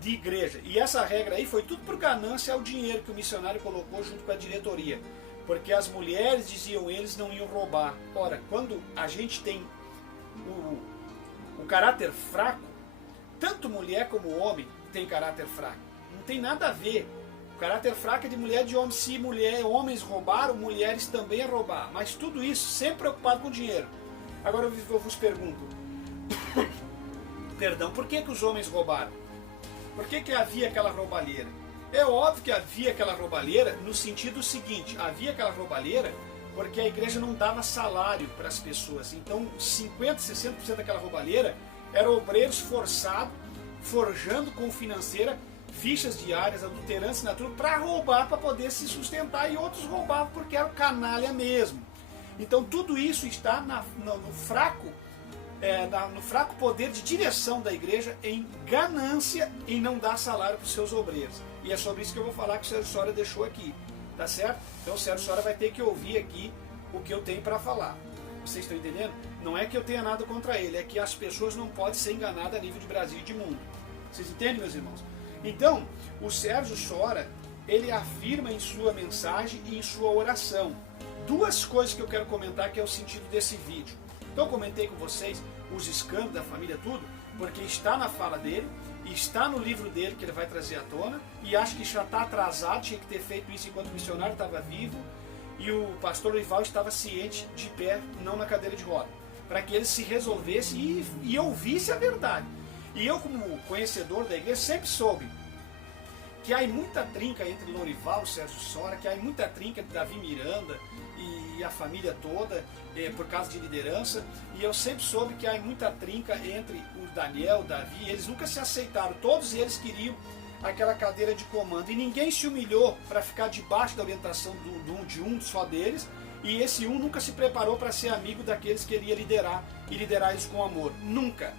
de igreja. E essa regra aí foi tudo por ganância ao dinheiro que o missionário colocou junto com a diretoria, porque as mulheres, diziam eles, não iam roubar. Ora, quando a gente tem o caráter fraco, tanto mulher como homem tem caráter fraco, não tem nada a ver. O caráter fraco é de mulher e de homem. Se homens roubaram, mulheres também a roubar. Mas tudo isso sempre preocupado com dinheiro. Agora eu vos pergunto, perdão, por que os homens roubaram? Por que havia aquela roubalheira? É óbvio que havia aquela roubalheira no sentido seguinte, havia aquela roubalheira porque a igreja não dava salário para as pessoas. Então 50%, 60% daquela roubalheira eram obreiros forçados, forjando com financeira fichas diárias, adulterância na turma, para roubar, para poder se sustentar, e outros roubavam porque eram canalha mesmo. Então tudo isso está no fraco poder de direção da igreja, em ganância, em não dar salário para os seus obreiros. E é sobre isso que eu vou falar que o Sérgio Soria deixou aqui, tá certo? Então o Sérgio Soria vai ter que ouvir aqui o que eu tenho para falar. Vocês estão entendendo? Não é que eu tenha nada contra ele, é que as pessoas não podem ser enganadas a nível de Brasil e de mundo. Vocês entendem, meus irmãos? Então, o Sérgio Soria, ele afirma em sua mensagem e em sua oração duas coisas que eu quero comentar, que é o sentido desse vídeo. Então eu comentei com vocês os escândalos da família, tudo, porque está na fala dele, está no livro dele que ele vai trazer à tona, e acho que já está atrasado, tinha que ter feito isso enquanto o missionário estava vivo, e o pastor Orival estava ciente, de pé, não na cadeira de roda, para que ele se resolvesse e ouvisse a verdade. E eu, como conhecedor da igreja, sempre soube que há muita trinca entre Lorival e Sérgio Soria, que há muita trinca entre Davi Miranda e a família toda, por causa de liderança, e eu sempre soube que há muita trinca entre o Daniel, o Davi, eles nunca se aceitaram, todos eles queriam aquela cadeira de comando, e ninguém se humilhou para ficar debaixo da orientação de um só deles, e esse um nunca se preparou para ser amigo daqueles que ele ia liderar, e liderar eles com amor, nunca.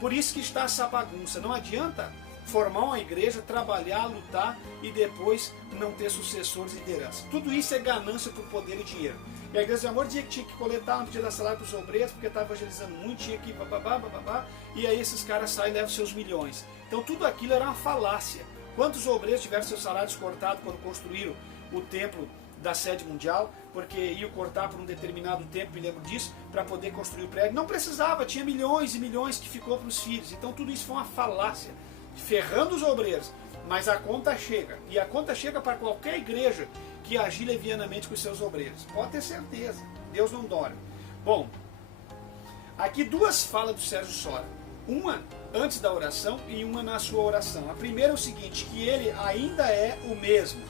Por isso que está essa bagunça. Não adianta formar uma igreja, trabalhar, lutar e depois não ter sucessores e liderança. Tudo isso é ganância por poder e dinheiro. E a igreja de amor dizia que tinha que coletar, não podia dar salário para os obreiros, porque estava evangelizando muito, tinha que bababá, e aí esses caras saem e levam seus milhões. Então tudo aquilo era uma falácia. Quantos obreiros tiveram seus salários cortados quando construíram o templo da sede mundial, porque ia cortar por um determinado tempo, me lembro disso, para poder construir o prédio. Não precisava, tinha milhões e milhões que ficou para os filhos. Então tudo isso foi uma falácia, ferrando os obreiros. Mas a conta chega, e a conta chega para qualquer igreja que agir levianamente com os seus obreiros. Pode ter certeza, Deus não dorme. Bom, aqui duas falas do Sérgio Sora. Uma antes da oração e uma na sua oração. A primeira é o seguinte, que ele ainda é o mesmo.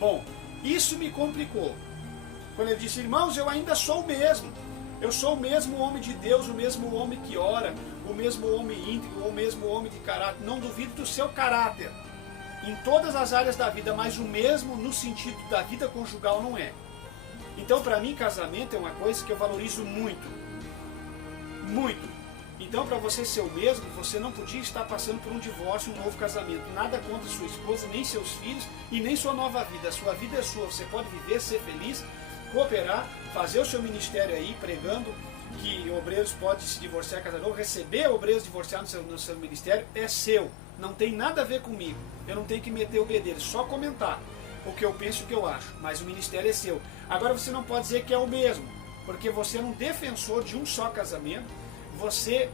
Bom, isso me complicou. Quando ele disse, irmãos, eu ainda sou o mesmo. Eu sou o mesmo homem de Deus, o mesmo homem que ora, o mesmo homem íntegro, o mesmo homem de caráter. Não duvido do seu caráter em todas as áreas da vida, mas o mesmo no sentido da vida conjugal não é. Então, para mim, casamento é uma coisa que eu valorizo muito. Muito. Então, para você ser o mesmo, você não podia estar passando por um divórcio, um novo casamento. Nada contra sua esposa, nem seus filhos e nem sua nova vida. A sua vida é sua. Você pode viver, ser feliz, cooperar, fazer o seu ministério aí, pregando que obreiros podem se divorciar, casar novo, receber obreiros divorciados no seu ministério, é seu. Não tem nada a ver comigo. Eu não tenho que meter o bedelho, só comentar o que eu penso e o que eu acho. Mas o ministério é seu. Agora você não pode dizer que é o mesmo, porque você é um defensor de um só casamento. Você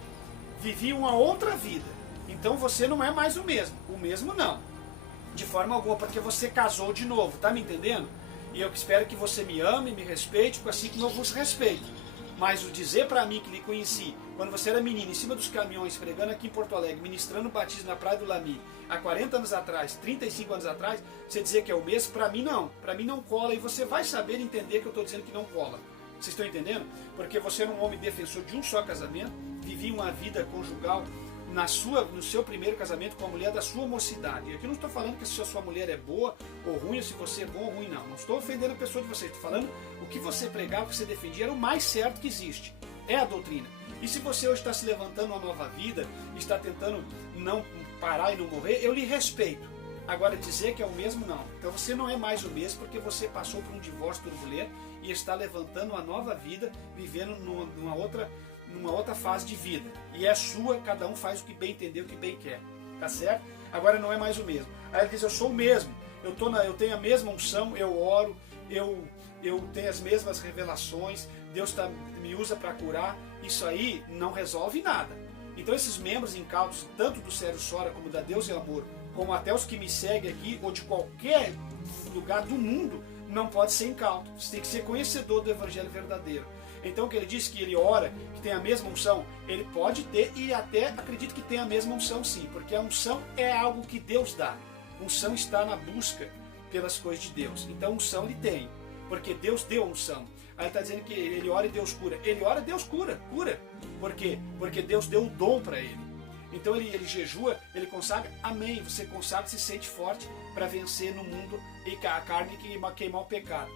vivia uma outra vida. Então você não é mais o mesmo. O mesmo não. De forma alguma, porque você casou de novo. Tá me entendendo? E eu espero que você me ame, me respeite, assim como eu vos respeito. Mas o dizer para mim que lhe conheci, quando você era menino, em cima dos caminhões, pregando aqui em Porto Alegre, ministrando o batismo na Praia do Lami, há 40 anos atrás, 35 anos atrás, você dizer que é o mesmo, para mim não. Para mim não cola. E você vai saber entender que eu estou dizendo que não cola. Vocês estão entendendo? Porque você era um homem defensor de um só casamento, vivia uma vida conjugal no seu primeiro casamento com a mulher da sua mocidade. E aqui não estou falando que se a sua mulher é boa ou ruim, ou se você é bom ou ruim, não. Não estou ofendendo a pessoa de vocês. Estou falando o que você pregava, o que você defendia, era o mais certo que existe. É a doutrina. E se você hoje está se levantando uma nova vida, está tentando não parar e não morrer, eu lhe respeito. Agora, dizer que é o mesmo, não. Então você não é mais o mesmo porque você passou por um divórcio turbulento e está levantando uma nova vida, vivendo numa outra fase de vida. E é sua, cada um faz o que bem entender, o que bem quer. Tá certo? Agora não é mais o mesmo. Aí ele diz, eu sou o mesmo. Eu tenho a mesma unção, eu oro, eu tenho as mesmas revelações, Deus me usa para curar. Isso aí não resolve nada. Então esses membros incautos, tanto do Sérgio Sora como da Deus e Amor, como até os que me seguem aqui, ou de qualquer lugar do mundo, não pode ser incauto. Você tem que ser conhecedor do Evangelho verdadeiro. Então, que ele diz que ele ora, que tem a mesma unção, ele pode ter e até acredito que tem a mesma unção sim, porque a unção é algo que Deus dá. Unção está na busca pelas coisas de Deus. Então, unção ele tem, porque Deus deu unção. Aí ele está dizendo que ele ora e Deus cura. Ele ora e Deus cura. Por quê? Porque Deus deu o dom para ele. Então ele jejua, ele consagra, amém. Você consagra, se sente forte para vencer no mundo e a carne queimar o pecado.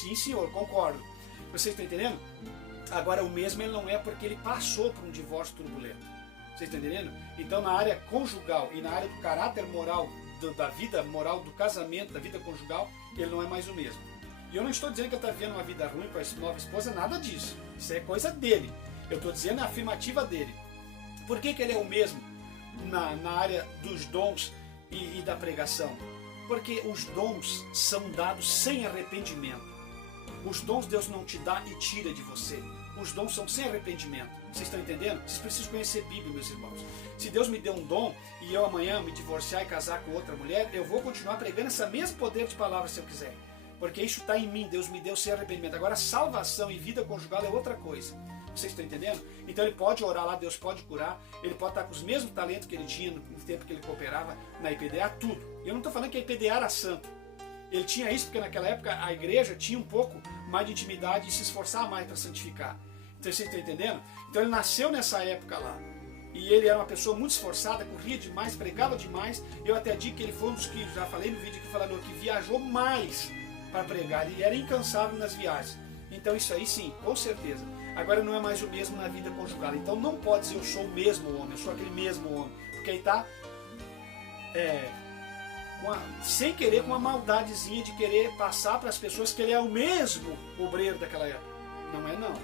Sim, senhor, concordo. Vocês estão entendendo? Agora, o mesmo ele não é porque ele passou por um divórcio turbulento. Vocês estão entendendo? Então, na área conjugal e na área do caráter moral, da vida moral, do casamento, da vida conjugal, ele não é mais o mesmo. E eu não estou dizendo que ele está vivendo uma vida ruim com a nova esposa, nada disso. Isso é coisa dele. Eu estou dizendo a afirmativa dele. Por que ele é o mesmo na área dos dons e da pregação? Porque os dons são dados sem arrependimento. Os dons Deus não te dá e tira de você. Os dons são sem arrependimento. Vocês estão entendendo? Vocês precisam conhecer Bíblia, meus irmãos. Se Deus me deu um dom e eu amanhã me divorciar e casar com outra mulher, eu vou continuar pregando esse mesmo poder de palavra se eu quiser. Porque isso está em mim, Deus me deu sem arrependimento. Agora, salvação e vida conjugal é outra coisa. Vocês estão entendendo? Então ele pode orar lá, Deus pode curar, ele pode estar com os mesmos talentos que ele tinha no tempo que ele cooperava na IPDA, tudo. Eu não estou falando que a IPDA era santa. Ele tinha isso porque naquela época a igreja tinha um pouco mais de intimidade e se esforçar mais para santificar. Então vocês estão entendendo? Então ele nasceu nessa época lá. E ele era uma pessoa muito esforçada, corria demais, pregava demais. Eu até digo que ele foi um dos que, já falei no vídeo que falou, que viajou mais para pregar. Ele era incansável nas viagens. Então isso aí sim, com certeza. Agora não é mais o mesmo na vida conjugal. Então não pode dizer eu sou o mesmo homem, eu sou aquele mesmo homem. Porque aí está sem querer, com uma maldadezinha de querer passar para as pessoas que ele é o mesmo obreiro daquela época. Não é não.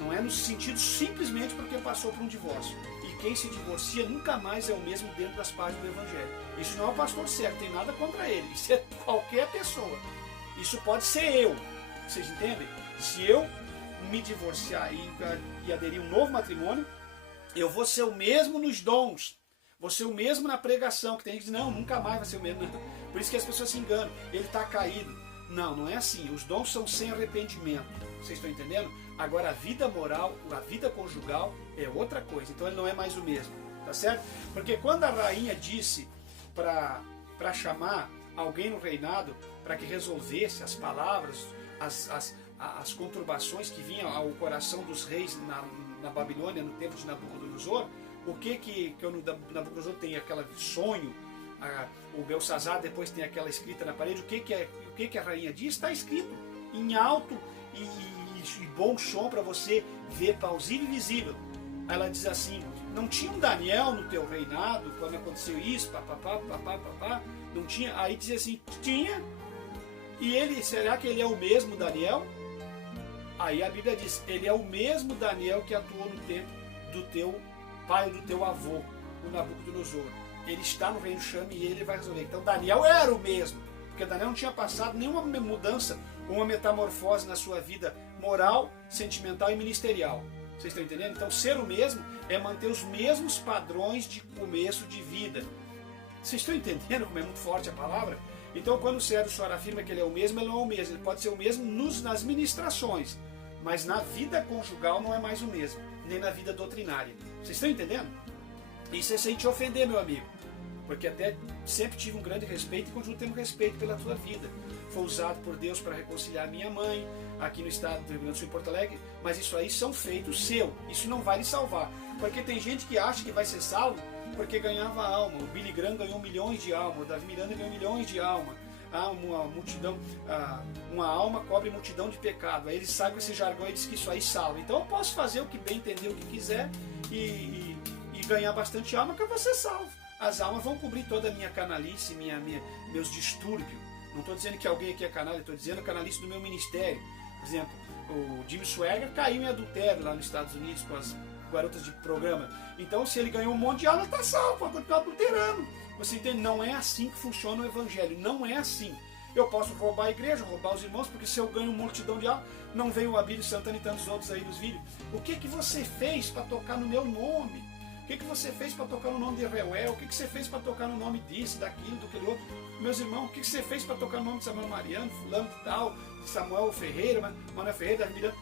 Não é no sentido simplesmente porque passou por um divórcio. E quem se divorcia nunca mais é o mesmo dentro das páginas do Evangelho. Isso não é o pastor certo, tem nada contra ele. Isso é qualquer pessoa. Isso pode ser eu. Vocês entendem? Se eu me divorciar e aderir a um novo matrimônio, eu vou ser o mesmo nos dons. Vou ser o mesmo na pregação, que tem gente que diz, não, nunca mais vai ser o mesmo. Por isso que as pessoas se enganam. Ele está caído. Não, não é assim. Os dons são sem arrependimento. Vocês estão entendendo? Agora a vida moral, a vida conjugal é outra coisa. Então ele não é mais o mesmo. Tá certo? Porque quando a rainha disse para chamar alguém no reinado para que resolvesse as palavras, as conturbações que vinham ao coração dos reis na Babilônia, no tempo de Nabucodonosor, o que Nabucodonosor tem aquele sonho, o Belsazar depois tem aquela escrita na parede, o que a rainha diz? Está escrito em alto e bom som para você ver, plausível e visível. Ela diz assim, não tinha um Daniel no teu reinado quando aconteceu isso, papapá, não tinha? Aí dizia assim, tinha, e ele, será que ele é o mesmo Daniel? Aí a Bíblia diz, ele é o mesmo Daniel que atuou no tempo do teu pai ou do teu avô, o Nabucodonosor. Ele está no reino, chame e ele vai resolver. Então Daniel era o mesmo, porque Daniel não tinha passado nenhuma mudança, uma metamorfose na sua vida moral, sentimental e ministerial. Vocês estão entendendo? Então ser o mesmo é manter os mesmos padrões de começo de vida. Vocês estão entendendo como é muito forte a palavra? Então quando o Sérgio Sora afirma que ele é o mesmo, ele não é o mesmo. Ele pode ser o mesmo nas ministrações, mas na vida conjugal não é mais o mesmo, nem na vida doutrinária. Vocês estão entendendo? Isso é sem te ofender, meu amigo, porque até sempre tive um grande respeito e continuo tendo respeito pela tua vida. Foi usado por Deus para reconciliar minha mãe, aqui no estado do Rio Grande do Sul, em Porto Alegre, mas isso aí são feitos seu, isso não vai lhe salvar, porque tem gente que acha que vai ser salvo porque ganhava alma. O Billy Graham ganhou milhões de almas, o Davi Miranda ganhou milhões de almas. Uma multidão, uma alma cobre multidão de pecado. Aí ele sai com esse jargão e diz que isso aí salva. Então eu posso fazer o que bem entender, o que quiser e ganhar bastante alma, que eu vou ser salvo. As almas vão cobrir toda a minha canalice, meus distúrbios. Não estou dizendo que alguém aqui é canalha, estou dizendo a canalice do meu ministério. Por exemplo, o Jimmy Swaggart caiu em adultério lá nos Estados Unidos com as garotas de programa. Então, se ele ganhou um monte de alma, ele está salvo, pode continuar adulterando. Você entende? Não é assim que funciona o Evangelho. Não é assim. Eu posso roubar a igreja, roubar os irmãos, porque se eu ganho uma multidão de alma, não veio o Abílio Santana e tantos outros aí nos vídeos. O que você fez para tocar no meu nome? O que você fez para tocar no nome de Reuel? O que você fez para tocar no nome disso, daquilo, daquele outro? Meus irmãos, o que você fez para tocar no nome de Samuel Mariano, fulano de tal, de Samuel Ferreira, Manuel Ferreira, da Miranda?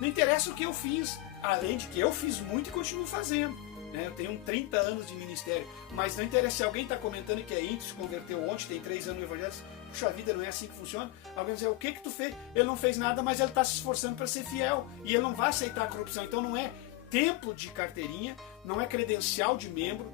Não interessa o que eu fiz, além de que eu fiz muito e continuo fazendo. Eu tenho 30 anos de ministério, mas não interessa se alguém está comentando que é íntimo, se converteu ontem, tem 3 anos no Evangelho. Puxa vida, não é assim que funciona. Alguém diz, o que tu fez? Ele não fez nada, mas ele está se esforçando para ser fiel, e ele não vai aceitar a corrupção. Então não é tempo de carteirinha, não é credencial de membro,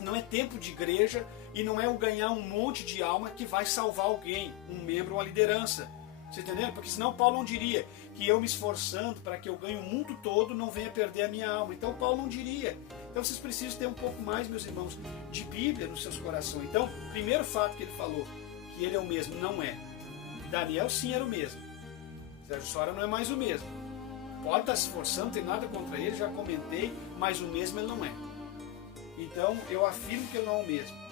não é tempo de igreja, e não é o ganhar um monte de alma que vai salvar alguém, um membro, uma liderança. Você entendeu? Porque senão Paulo não diria que eu me esforçando para que eu ganhe o mundo todo não venha perder a minha alma. Então Paulo não diria. Então vocês precisam ter um pouco mais, meus irmãos, de Bíblia nos seus corações. Então, primeiro fato que ele falou, que ele é o mesmo, não é. Daniel sim era o mesmo. Sérgio Sora não é mais o mesmo. Pode estar se esforçando, não tem nada contra ele, já comentei, mas o mesmo ele não é. Então eu afirmo que ele não é o mesmo.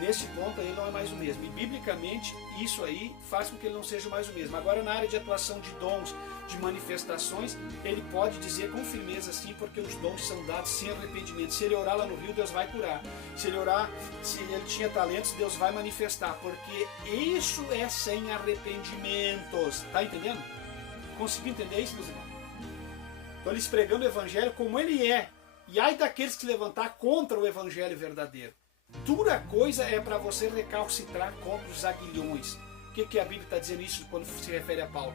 Nesse ponto ele não é mais o mesmo. E biblicamente isso aí faz com que ele não seja mais o mesmo. Agora na área de atuação de dons, de manifestações, ele pode dizer com firmeza sim, porque os dons são dados sem arrependimento. Se ele orar lá no rio, Deus vai curar. Se ele orar, se ele tinha talentos, Deus vai manifestar. Porque isso é sem arrependimentos. Tá entendendo? Conseguiu entender isso, meus irmãos? Estou lhes pregando o evangelho como ele é. E ai daqueles que se levantar contra o evangelho verdadeiro. Dura coisa é para você recalcitrar contra os aguilhões. O que a Bíblia está dizendo isso quando se refere a Paulo?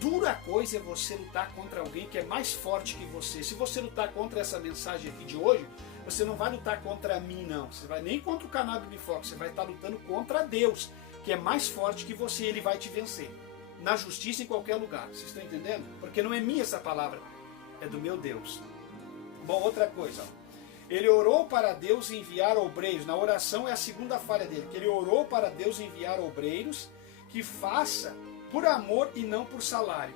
Dura coisa é você lutar contra alguém que é mais forte que você. Se você lutar contra essa mensagem aqui de hoje, você não vai lutar contra mim, não. Você vai nem contra o canal do Bifox, você vai estar lutando contra Deus, que é mais forte que você, e ele vai te vencer. Na justiça, em qualquer lugar. Vocês estão entendendo? Porque não é minha essa palavra, é do meu Deus. Bom, outra coisa, ó. Ele orou para Deus enviar obreiros. Na oração é a segunda falha dele, que ele orou para Deus enviar obreiros que faça por amor e não por salário.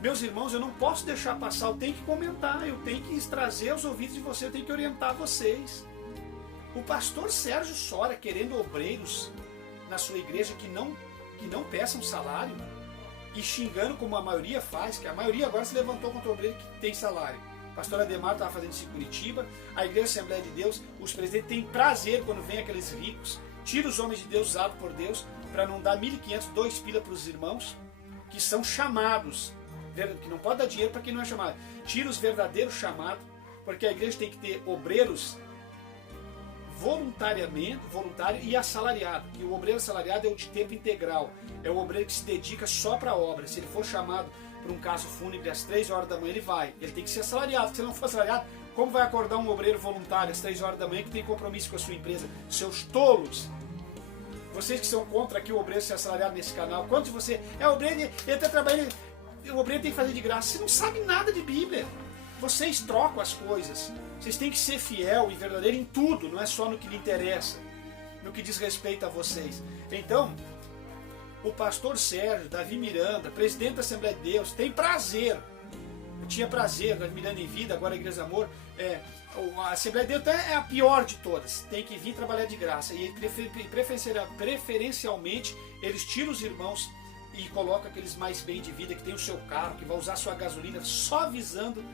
Meus irmãos, eu não posso deixar passar, eu tenho que comentar, eu tenho que trazer aos ouvidos de vocês, eu tenho que orientar vocês. O pastor Sérgio Sora querendo obreiros na sua igreja que não peçam salário e xingando como a maioria faz, que a maioria agora se levantou contra o obreiro que tem salário. O pastor Ademar estava fazendo isso em Curitiba, a Igreja Assembleia de Deus, os presidentes têm prazer quando vem aqueles ricos, tira os homens de Deus usados por Deus, para não dar 1.500, 2 pila para os irmãos, que são chamados, que não pode dar dinheiro para quem não é chamado. Tira os verdadeiros chamados, porque a igreja tem que ter obreiros voluntário e assalariado. E o obreiro assalariado é o de tempo integral, é o obreiro que se dedica só para a obra. Se ele for chamado para um caso fúnebre às 3 horas da manhã, ele tem que ser assalariado. Se ele não for assalariado, como vai acordar um obreiro voluntário às 3 horas da manhã que tem compromisso com a sua empresa? Seus tolos! Vocês que são contra aqui o obreiro ser assalariado nesse canal, quantos de você obreiro, ele está trabalhando, o obreiro tem que fazer de graça? Você não sabe nada de Bíblia. Vocês trocam as coisas. Vocês têm que ser fiel e verdadeiro em tudo, não é só no que lhe interessa, no que diz respeito a vocês. Então, o pastor Sérgio, Davi Miranda, presidente da Assembleia de Deus, tem prazer. Eu tinha prazer, Davi Miranda em vida, agora a Igreja Amor. A Assembleia de Deus é a pior de todas. Tem que vir trabalhar de graça. E preferencialmente, eles tiram os irmãos e colocam aqueles mais bem de vida, que tem o seu carro, que vai usar sua gasolina, só visando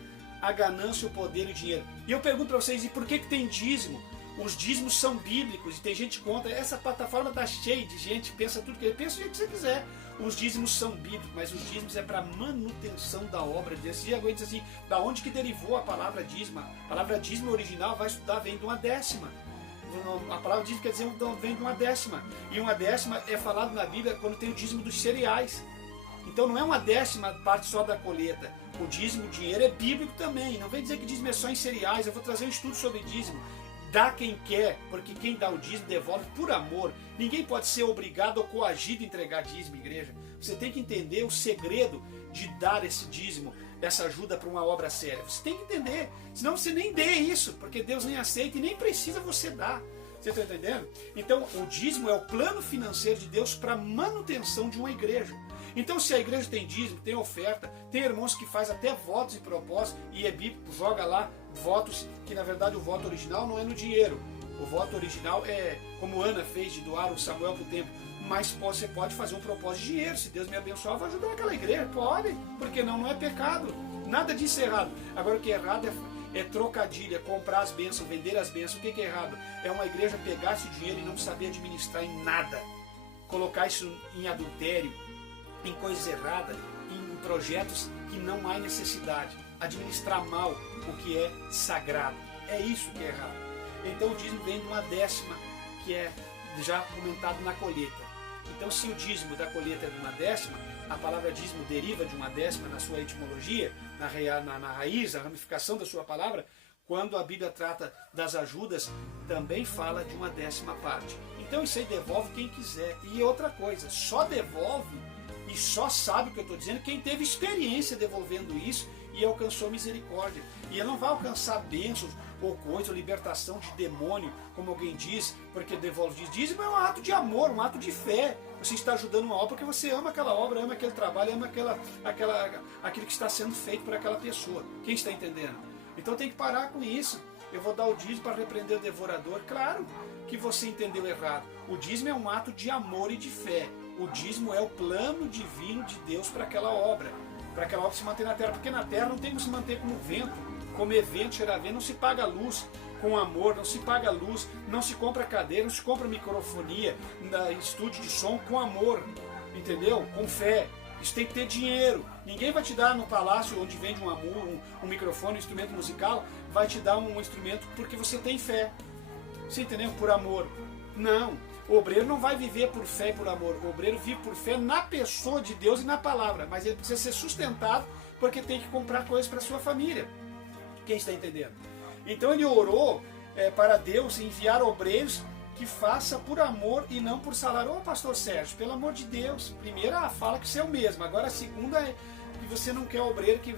a ganância, o poder e o dinheiro. E eu pergunto para vocês, e por que tem dízimo? Os dízimos são bíblicos e tem gente contra. Essa plataforma está cheia de gente, pensa tudo que pensa, o jeito que você quiser. Os dízimos são bíblicos, mas os dízimos é para manutenção da obra de Deus. E alguém diz assim, da onde que derivou a palavra dízimo? A palavra dízimo original, vai estudar, vem de uma décima. A palavra dízimo quer dizer vem de uma décima. E uma décima é falado na Bíblia quando tem o dízimo dos cereais. Então não é uma décima parte só da colheita. O dízimo, o dinheiro é bíblico também. Não vem dizer que dízimo é só em cereais. Eu vou trazer um estudo sobre dízimo. Dá quem quer, porque quem dá o dízimo devolve por amor. Ninguém pode ser obrigado ou coagido a entregar dízimo, igreja. Você tem que entender o segredo de dar esse dízimo, essa ajuda para uma obra séria. Você tem que entender, senão você nem dê isso, porque Deus nem aceita e nem precisa você dar. Você está entendendo? Então, o dízimo é o plano financeiro de Deus para a manutenção de uma igreja. Então, se a igreja tem dízimo, tem oferta, tem irmãos que faz até votos e propósitos, e é bíblico, joga lá votos, que na verdade o voto original não é no dinheiro. O voto original é, como Ana fez, de doar o Samuel para o templo. Mas você pode fazer um propósito de dinheiro. Se Deus me abençoar, eu vou ajudar aquela igreja. Pode, porque não é pecado. Nada disso é errado. Agora, o que é errado é trocadilho, é comprar as bênçãos, vender as bênçãos. O que é errado? É uma igreja pegar esse dinheiro e não saber administrar em nada. Colocar isso em adultério, em coisas erradas, em projetos que não há necessidade. Administrar mal o que é sagrado. É isso que é errado. Então o dízimo vem de uma décima, que é já comentado na colheita. Então, se o dízimo da colheita é de uma décima, a palavra dízimo deriva de uma décima na sua etimologia, na raiz, a ramificação da sua palavra. Quando a Bíblia trata das ajudas, também fala de uma décima parte. Então isso aí devolve quem quiser. E outra coisa, só devolve e só sabe o que eu estou dizendo quem teve experiência devolvendo isso e alcançou misericórdia. E ele não vai alcançar bênçãos ou coisa, ou libertação de demônio, como alguém diz, porque devolve dízimo é um ato de amor, um ato de fé. Você está ajudando uma obra porque você ama aquela obra, ama aquele trabalho, ama aquilo que está sendo feito por aquela pessoa. Quem está entendendo? Então tem que parar com isso. Eu vou dar o dízimo para repreender o devorador. Claro que você entendeu errado. O dízimo é um ato de amor e de fé. O dízimo é o plano divino de Deus para aquela obra se manter na terra, porque na terra não tem como se manter como vento, como evento, cheirar vento, não se paga luz com amor, não se paga luz, não se compra cadeira, não se compra microfonia, estúdio de som com amor, entendeu? Com fé. Isso tem que ter dinheiro. Ninguém vai te dar no palácio onde vende um microfone, um instrumento musical, vai te dar um instrumento porque você tem fé. Você entendeu? Por amor. Não. O obreiro não vai viver por fé e por amor. O obreiro vive por fé na pessoa de Deus e na palavra. Mas ele precisa ser sustentado porque tem que comprar coisas para a sua família. Quem está entendendo? Então ele orou para Deus enviar obreiros que faça por amor e não por salário. Ô pastor Sérgio, pelo amor de Deus. Primeira fala que você é o mesmo. Agora a segunda é que você não quer obreiro que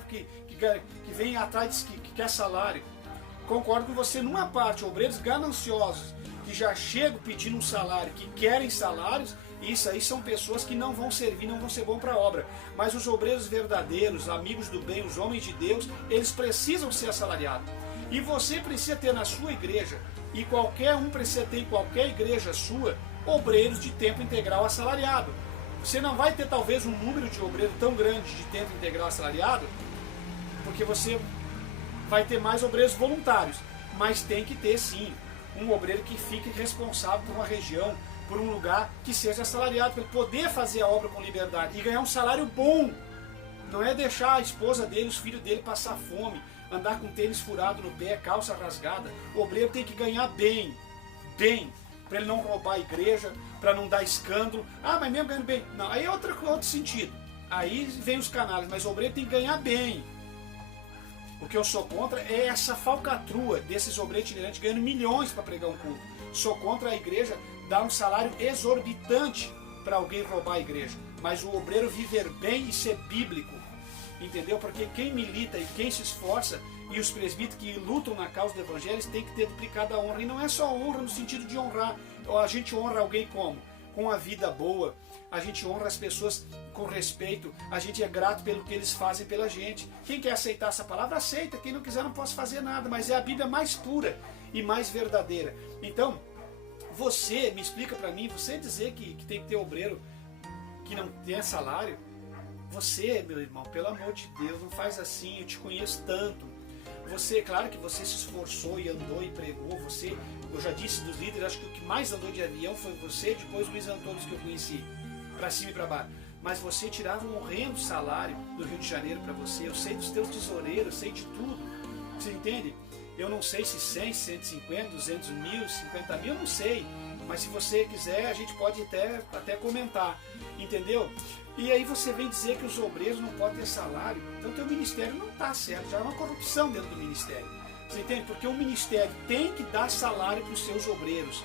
vem atrás, que quer salário. Concordo com você numa parte. Obreiros gananciosos que já chegam pedindo um salário, que querem salários, isso aí são pessoas que não vão servir, não vão ser bom para a obra. Mas os obreiros verdadeiros, amigos do bem, os homens de Deus, eles precisam ser assalariados. E você precisa ter na sua igreja, e qualquer um precisa ter em qualquer igreja sua, obreiros de tempo integral assalariado. Você não vai ter talvez um número de obreiros tão grande de tempo integral assalariado, porque você vai ter mais obreiros voluntários, mas tem que ter sim um obreiro que fique responsável por uma região, por um lugar que seja assalariado, para ele poder fazer a obra com liberdade e ganhar um salário bom. Não é deixar a esposa dele, os filhos dele passar fome, andar com tênis furado no pé, calça rasgada. O obreiro tem que ganhar bem, para ele não roubar a igreja, para não dar escândalo. Ah, mas mesmo ganhando bem. Não, aí é outro sentido. Aí vem os canalhas, mas o obreiro tem que ganhar bem. O que eu sou contra é essa falcatrua desses obreiros itinerantes ganhando milhões para pregar um culto. Sou contra a igreja dar um salário exorbitante para alguém roubar a igreja. Mas o obreiro viver bem e ser bíblico. Entendeu? Porque quem milita e quem se esforça, e os presbíteros que lutam na causa do evangelho, tem que ter duplicada honra. E não é só honra no sentido de honrar. A gente honra alguém como? Com a vida boa. A gente honra as pessoas com respeito. A gente é grato pelo que eles fazem pela gente. Quem quer aceitar essa palavra, aceita. Quem não quiser, não posso fazer nada. Mas é a Bíblia mais pura e mais verdadeira. Então, você, me explica para mim, você dizer que tem que ter obreiro que não tem salário, você, meu irmão, pelo amor de Deus, não faz assim, eu te conheço tanto. Você, claro que você se esforçou e andou e pregou, eu já disse dos líderes, acho que o que mais andou de avião foi você, depois o Luiz Antônio que eu conheci, para cima e para baixo. Mas você tirava um horrendo salário do Rio de Janeiro para você, eu sei dos teus tesoureiros, eu sei de tudo, você entende? Eu não sei se 100, 150, 200 mil, 50 mil, eu não sei. Mas se você quiser, a gente pode até comentar, entendeu? E aí você vem dizer que os obreiros não podem ter salário. Então o teu ministério não está certo, já é uma corrupção dentro do ministério. Você entende? Porque o ministério tem que dar salário para os seus obreiros.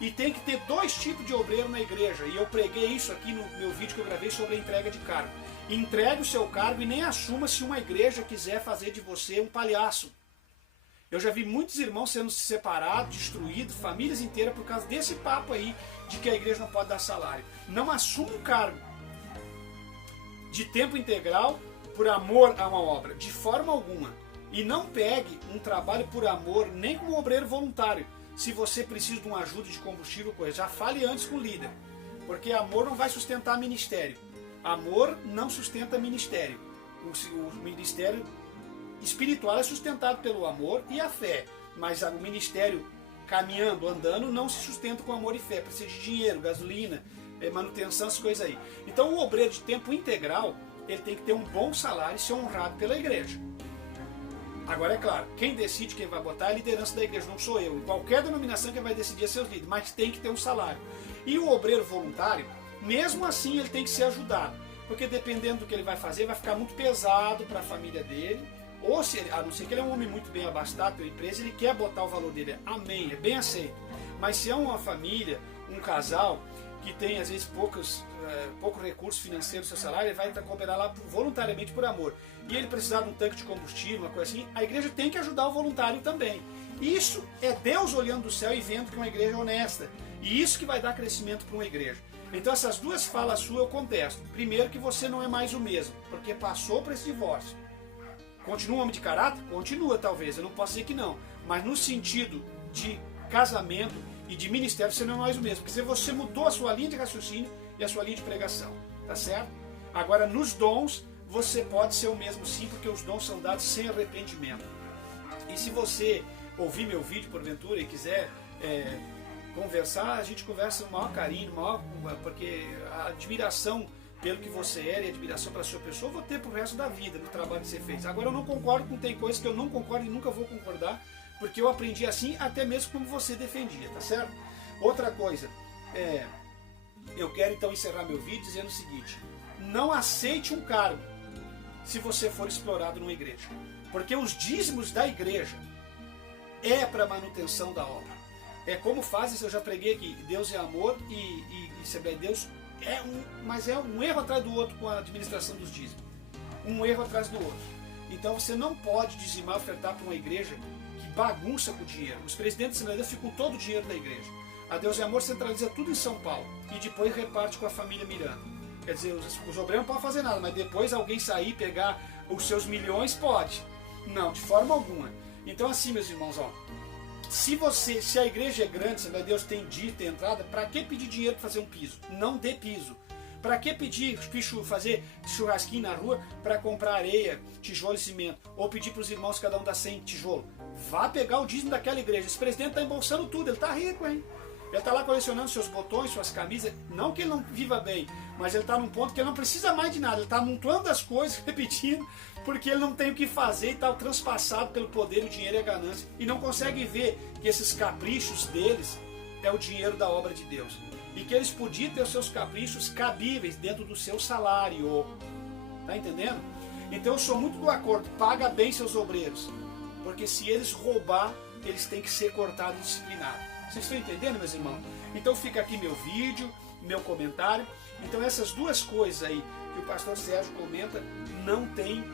E tem que ter dois tipos de obreiro na igreja. E eu preguei isso aqui no meu vídeo que eu gravei sobre a entrega de cargo. Entregue o seu cargo e nem assuma se uma igreja quiser fazer de você um palhaço. Eu já vi muitos irmãos sendo separados, destruídos, famílias inteiras por causa desse papo aí de que a igreja não pode dar salário. Não assuma um cargo de tempo integral por amor a uma obra, de forma alguma. E não pegue um trabalho por amor, nem como obreiro voluntário. Se você precisa de uma ajuda de combustível, já fale antes com o líder. Porque amor não vai sustentar ministério. Amor não sustenta ministério. O ministério espiritual é sustentado pelo amor e a fé, mas o ministério caminhando, andando, não se sustenta com amor e fé, precisa de dinheiro, gasolina, manutenção, essas coisas aí. Então o obreiro de tempo integral, ele tem que ter um bom salário e ser honrado pela igreja. Agora é claro, quem decide quem vai botar é a liderança da igreja, não sou eu. Em qualquer denominação quem vai decidir é seus líderes, mas tem que ter um salário. E o obreiro voluntário, mesmo assim ele tem que ser ajudado, porque dependendo do que ele vai fazer, vai ficar muito pesado para a família dele. Ou se ele, a não ser que ele é um homem muito bem abastado pela empresa, ele quer botar o valor dele, amém, é bem aceito. Mas se é uma família, um casal, que tem às vezes pouco recurso financeiro no seu salário, ele vai cooperar lá voluntariamente por amor. E ele precisar de um tanque de combustível, uma coisa assim, a igreja tem que ajudar o voluntário também. Isso é Deus olhando do céu e vendo que uma igreja é honesta. E isso que vai dar crescimento para uma igreja. Então essas duas falas suas eu contesto. Primeiro que você não é mais o mesmo, porque passou por esse divórcio. Continua um homem de caráter? Continua, talvez, eu não posso dizer que não. Mas no sentido de casamento e de ministério, você não é mais o mesmo. Porque você mudou a sua linha de raciocínio e a sua linha de pregação. Tá certo? Agora, nos dons, você pode ser o mesmo sim, porque os dons são dados sem arrependimento. E se você ouvir meu vídeo, porventura, e quiser conversar, a gente conversa com o maior carinho, porque a admiração pelo que você é e admiração para a sua pessoa, eu vou ter pro resto da vida no trabalho que você fez. Agora eu não concordo com tem coisas que eu não concordo e nunca vou concordar, porque eu aprendi assim até mesmo como você defendia, tá certo? Outra coisa, eu quero então encerrar meu vídeo dizendo o seguinte: não aceite um cargo se você for explorado numa igreja, porque os dízimos da igreja é para manutenção da obra. É como fazes, eu já preguei aqui, Deus é amor e Assembleia de Deus mas é um erro atrás do outro com a administração dos dízimos. Um erro atrás do outro. Então você não pode dizimar, ofertar para uma igreja que bagunça com o dinheiro. Os presidentes da Assembleia de Deus ficam com todo o dinheiro da igreja. A Deus é Amor centraliza tudo em São Paulo e depois reparte com a família Miranda. Quer dizer, os obreiros não podem fazer nada, mas depois alguém sair e pegar os seus milhões, pode. Não, de forma alguma. Então assim, meus irmãos, Se a igreja é grande, se Deus tem dia, tem entrada, para que pedir dinheiro para fazer um piso? Não dê piso. Para que pedir, fazer churrasquinho na rua para comprar areia, tijolo e cimento? Ou pedir para os irmãos cada um dar 100 tijolo? Vá pegar o dízimo daquela igreja. Esse presidente está embolsando tudo, ele está rico, hein? Ele está lá colecionando seus botões, suas camisas. Não que ele não viva bem, mas ele está num ponto que ele não precisa mais de nada. Ele está amontoando as coisas, repetindo, porque ele não tem o que fazer e está transpassado pelo poder, o dinheiro e a ganância. E não consegue ver que esses caprichos deles é o dinheiro da obra de Deus. E que eles podiam ter os seus caprichos cabíveis dentro do seu salário. Tá entendendo? Então eu sou muito do acordo, paga bem seus obreiros. Porque se eles roubar, eles têm que ser cortados e disciplinados. Vocês estão entendendo, meus irmãos? Então fica aqui meu vídeo, meu comentário. Então essas duas coisas aí que o pastor Sérgio comenta, não tem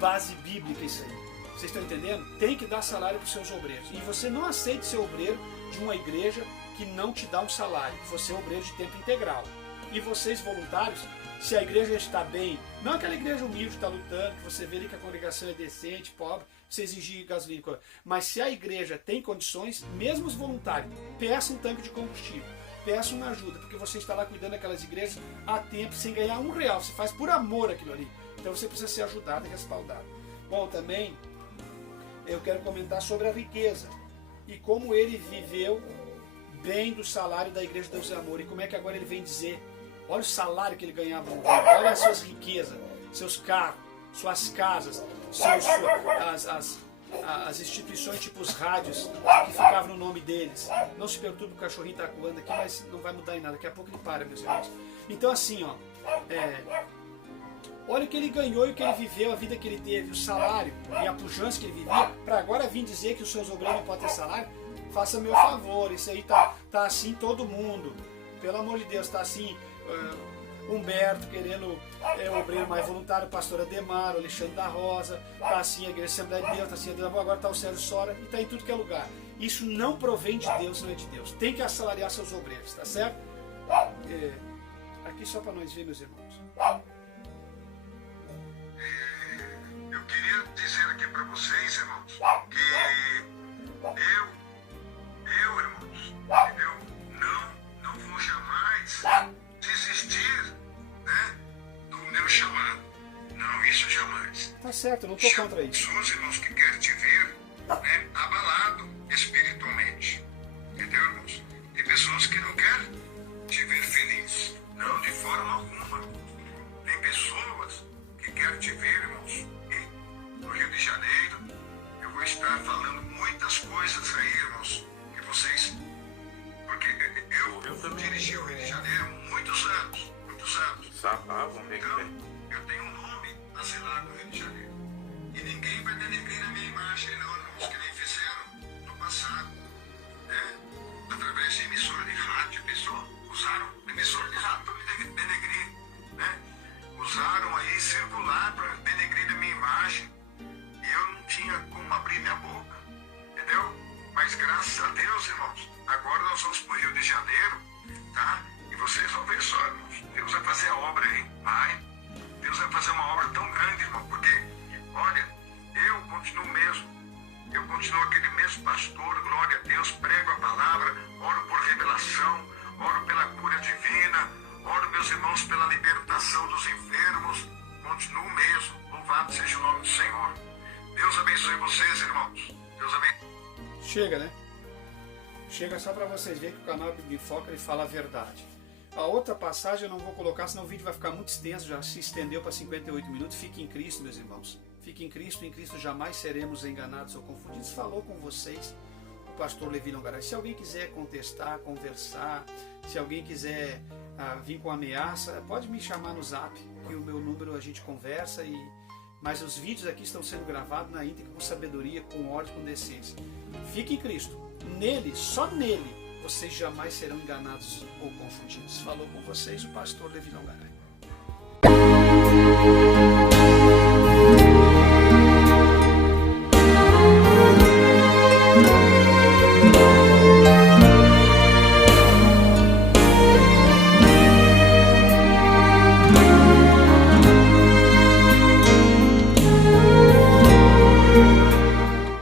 base bíblica isso aí. Vocês estão entendendo? Tem que dar salário para os seus obreiros. E você não aceite ser obreiro de uma igreja que não te dá um salário. Você é obreiro de tempo integral. E vocês, voluntários, se a igreja está bem, não aquela igreja humilde que está lutando, que você vê ali que a congregação é decente, pobre, você exigir gasolina, mas se a igreja tem condições, mesmo os voluntários, peça um tanque de combustível, peça uma ajuda, porque você está lá cuidando daquelas igrejas há tempo, sem ganhar R$1, você faz por amor aquilo ali, então você precisa ser ajudado e respaldado. Bom, também eu quero comentar sobre a riqueza e como ele viveu bem do salário da Igreja de Deus e Amor, e como é que agora ele vem dizer, olha o salário que ele ganhava, olha as suas riquezas, seus carros, suas casas, as instituições tipo os rádios que ficavam no nome deles. Não se preocupe, o cachorrinho está coando aqui, mas não vai mudar em nada, daqui a pouco ele para, meus irmãos. Então assim, ó, olha o que ele ganhou e o que ele viveu, a vida que ele teve, o salário e a pujança que ele vivia, para agora vir dizer que os seus obreiros não podem ter salário, faça meu favor, isso aí tá assim todo mundo, pelo amor de Deus, tá assim, Humberto querendo obreiro mais voluntário, pastor Ademar, Alexandre da Rosa, tá assim a Igreja Assembleia de Deus, tá assim agora tá o Sérgio Sora, e tá em tudo que é lugar. Isso não provém de Deus, não é de Deus. Tem que assalariar seus obreiros, tá certo? Aqui só para nós ver, meus irmãos. Eu queria dizer aqui para vocês, irmãos, que eu, irmãos, eu não vou jamais desistir, né, do meu chamado. Não, isso jamais. Tá certo, eu não estou contra isso. Pessoas, irmãos, que querem te ver, né, abalado espiritualmente. Entendeu, irmãos? Tem pessoas que não querem te ver feliz. Não, de forma alguma. Tem pessoas que querem te ver, irmãos, no Rio de Janeiro. Eu vou estar falando muitas coisas aí, irmãos, que vocês... Porque eu dirigi o Rio de Janeiro há muitos anos. Então, eu tenho um nome a selar no Rio de Janeiro. E ninguém vai denegrir a minha imagem, não, irmãos, que nem fizeram no passado. Né? Através de emissora de rádio, usaram emissora de rádio para me denegrir. Né? Usaram aí circular para denegrir a minha imagem. E eu não tinha como abrir minha boca. Entendeu? Mas graças a Deus, irmãos, agora nós vamos para o Rio de Janeiro, tá? E vocês vão ver só, irmãos. Deus vai fazer a obra aí, vai. Deus vai fazer uma obra tão grande, irmão, porque, olha, eu continuo mesmo. Eu continuo aquele mesmo pastor, glória a Deus, prego a palavra, oro por revelação, oro pela cura divina, oro, meus irmãos, pela libertação dos enfermos. Continuo mesmo. Louvado seja o nome do Senhor. Deus abençoe vocês, irmãos. Deus abençoe. Chega, né? Chega só para vocês verem que o canal Bíblia em Foco ele fala a verdade. A outra passagem eu não vou colocar, senão o vídeo vai ficar muito extenso, já se estendeu para 58 minutos. Fique em Cristo, meus irmãos. Fique em Cristo jamais seremos enganados ou confundidos. Falou com vocês o pastor Levi Longaray. Se alguém quiser contestar, conversar, se alguém quiser vir com ameaça, pode me chamar no zap, que o meu número a gente conversa. Mas os vídeos aqui estão sendo gravados na íntegra, com sabedoria, com ordem, com decência. Fique em Cristo. Nele, só nele, vocês jamais serão enganados ou confundidos. Falou com vocês o pastor Levi Longaray.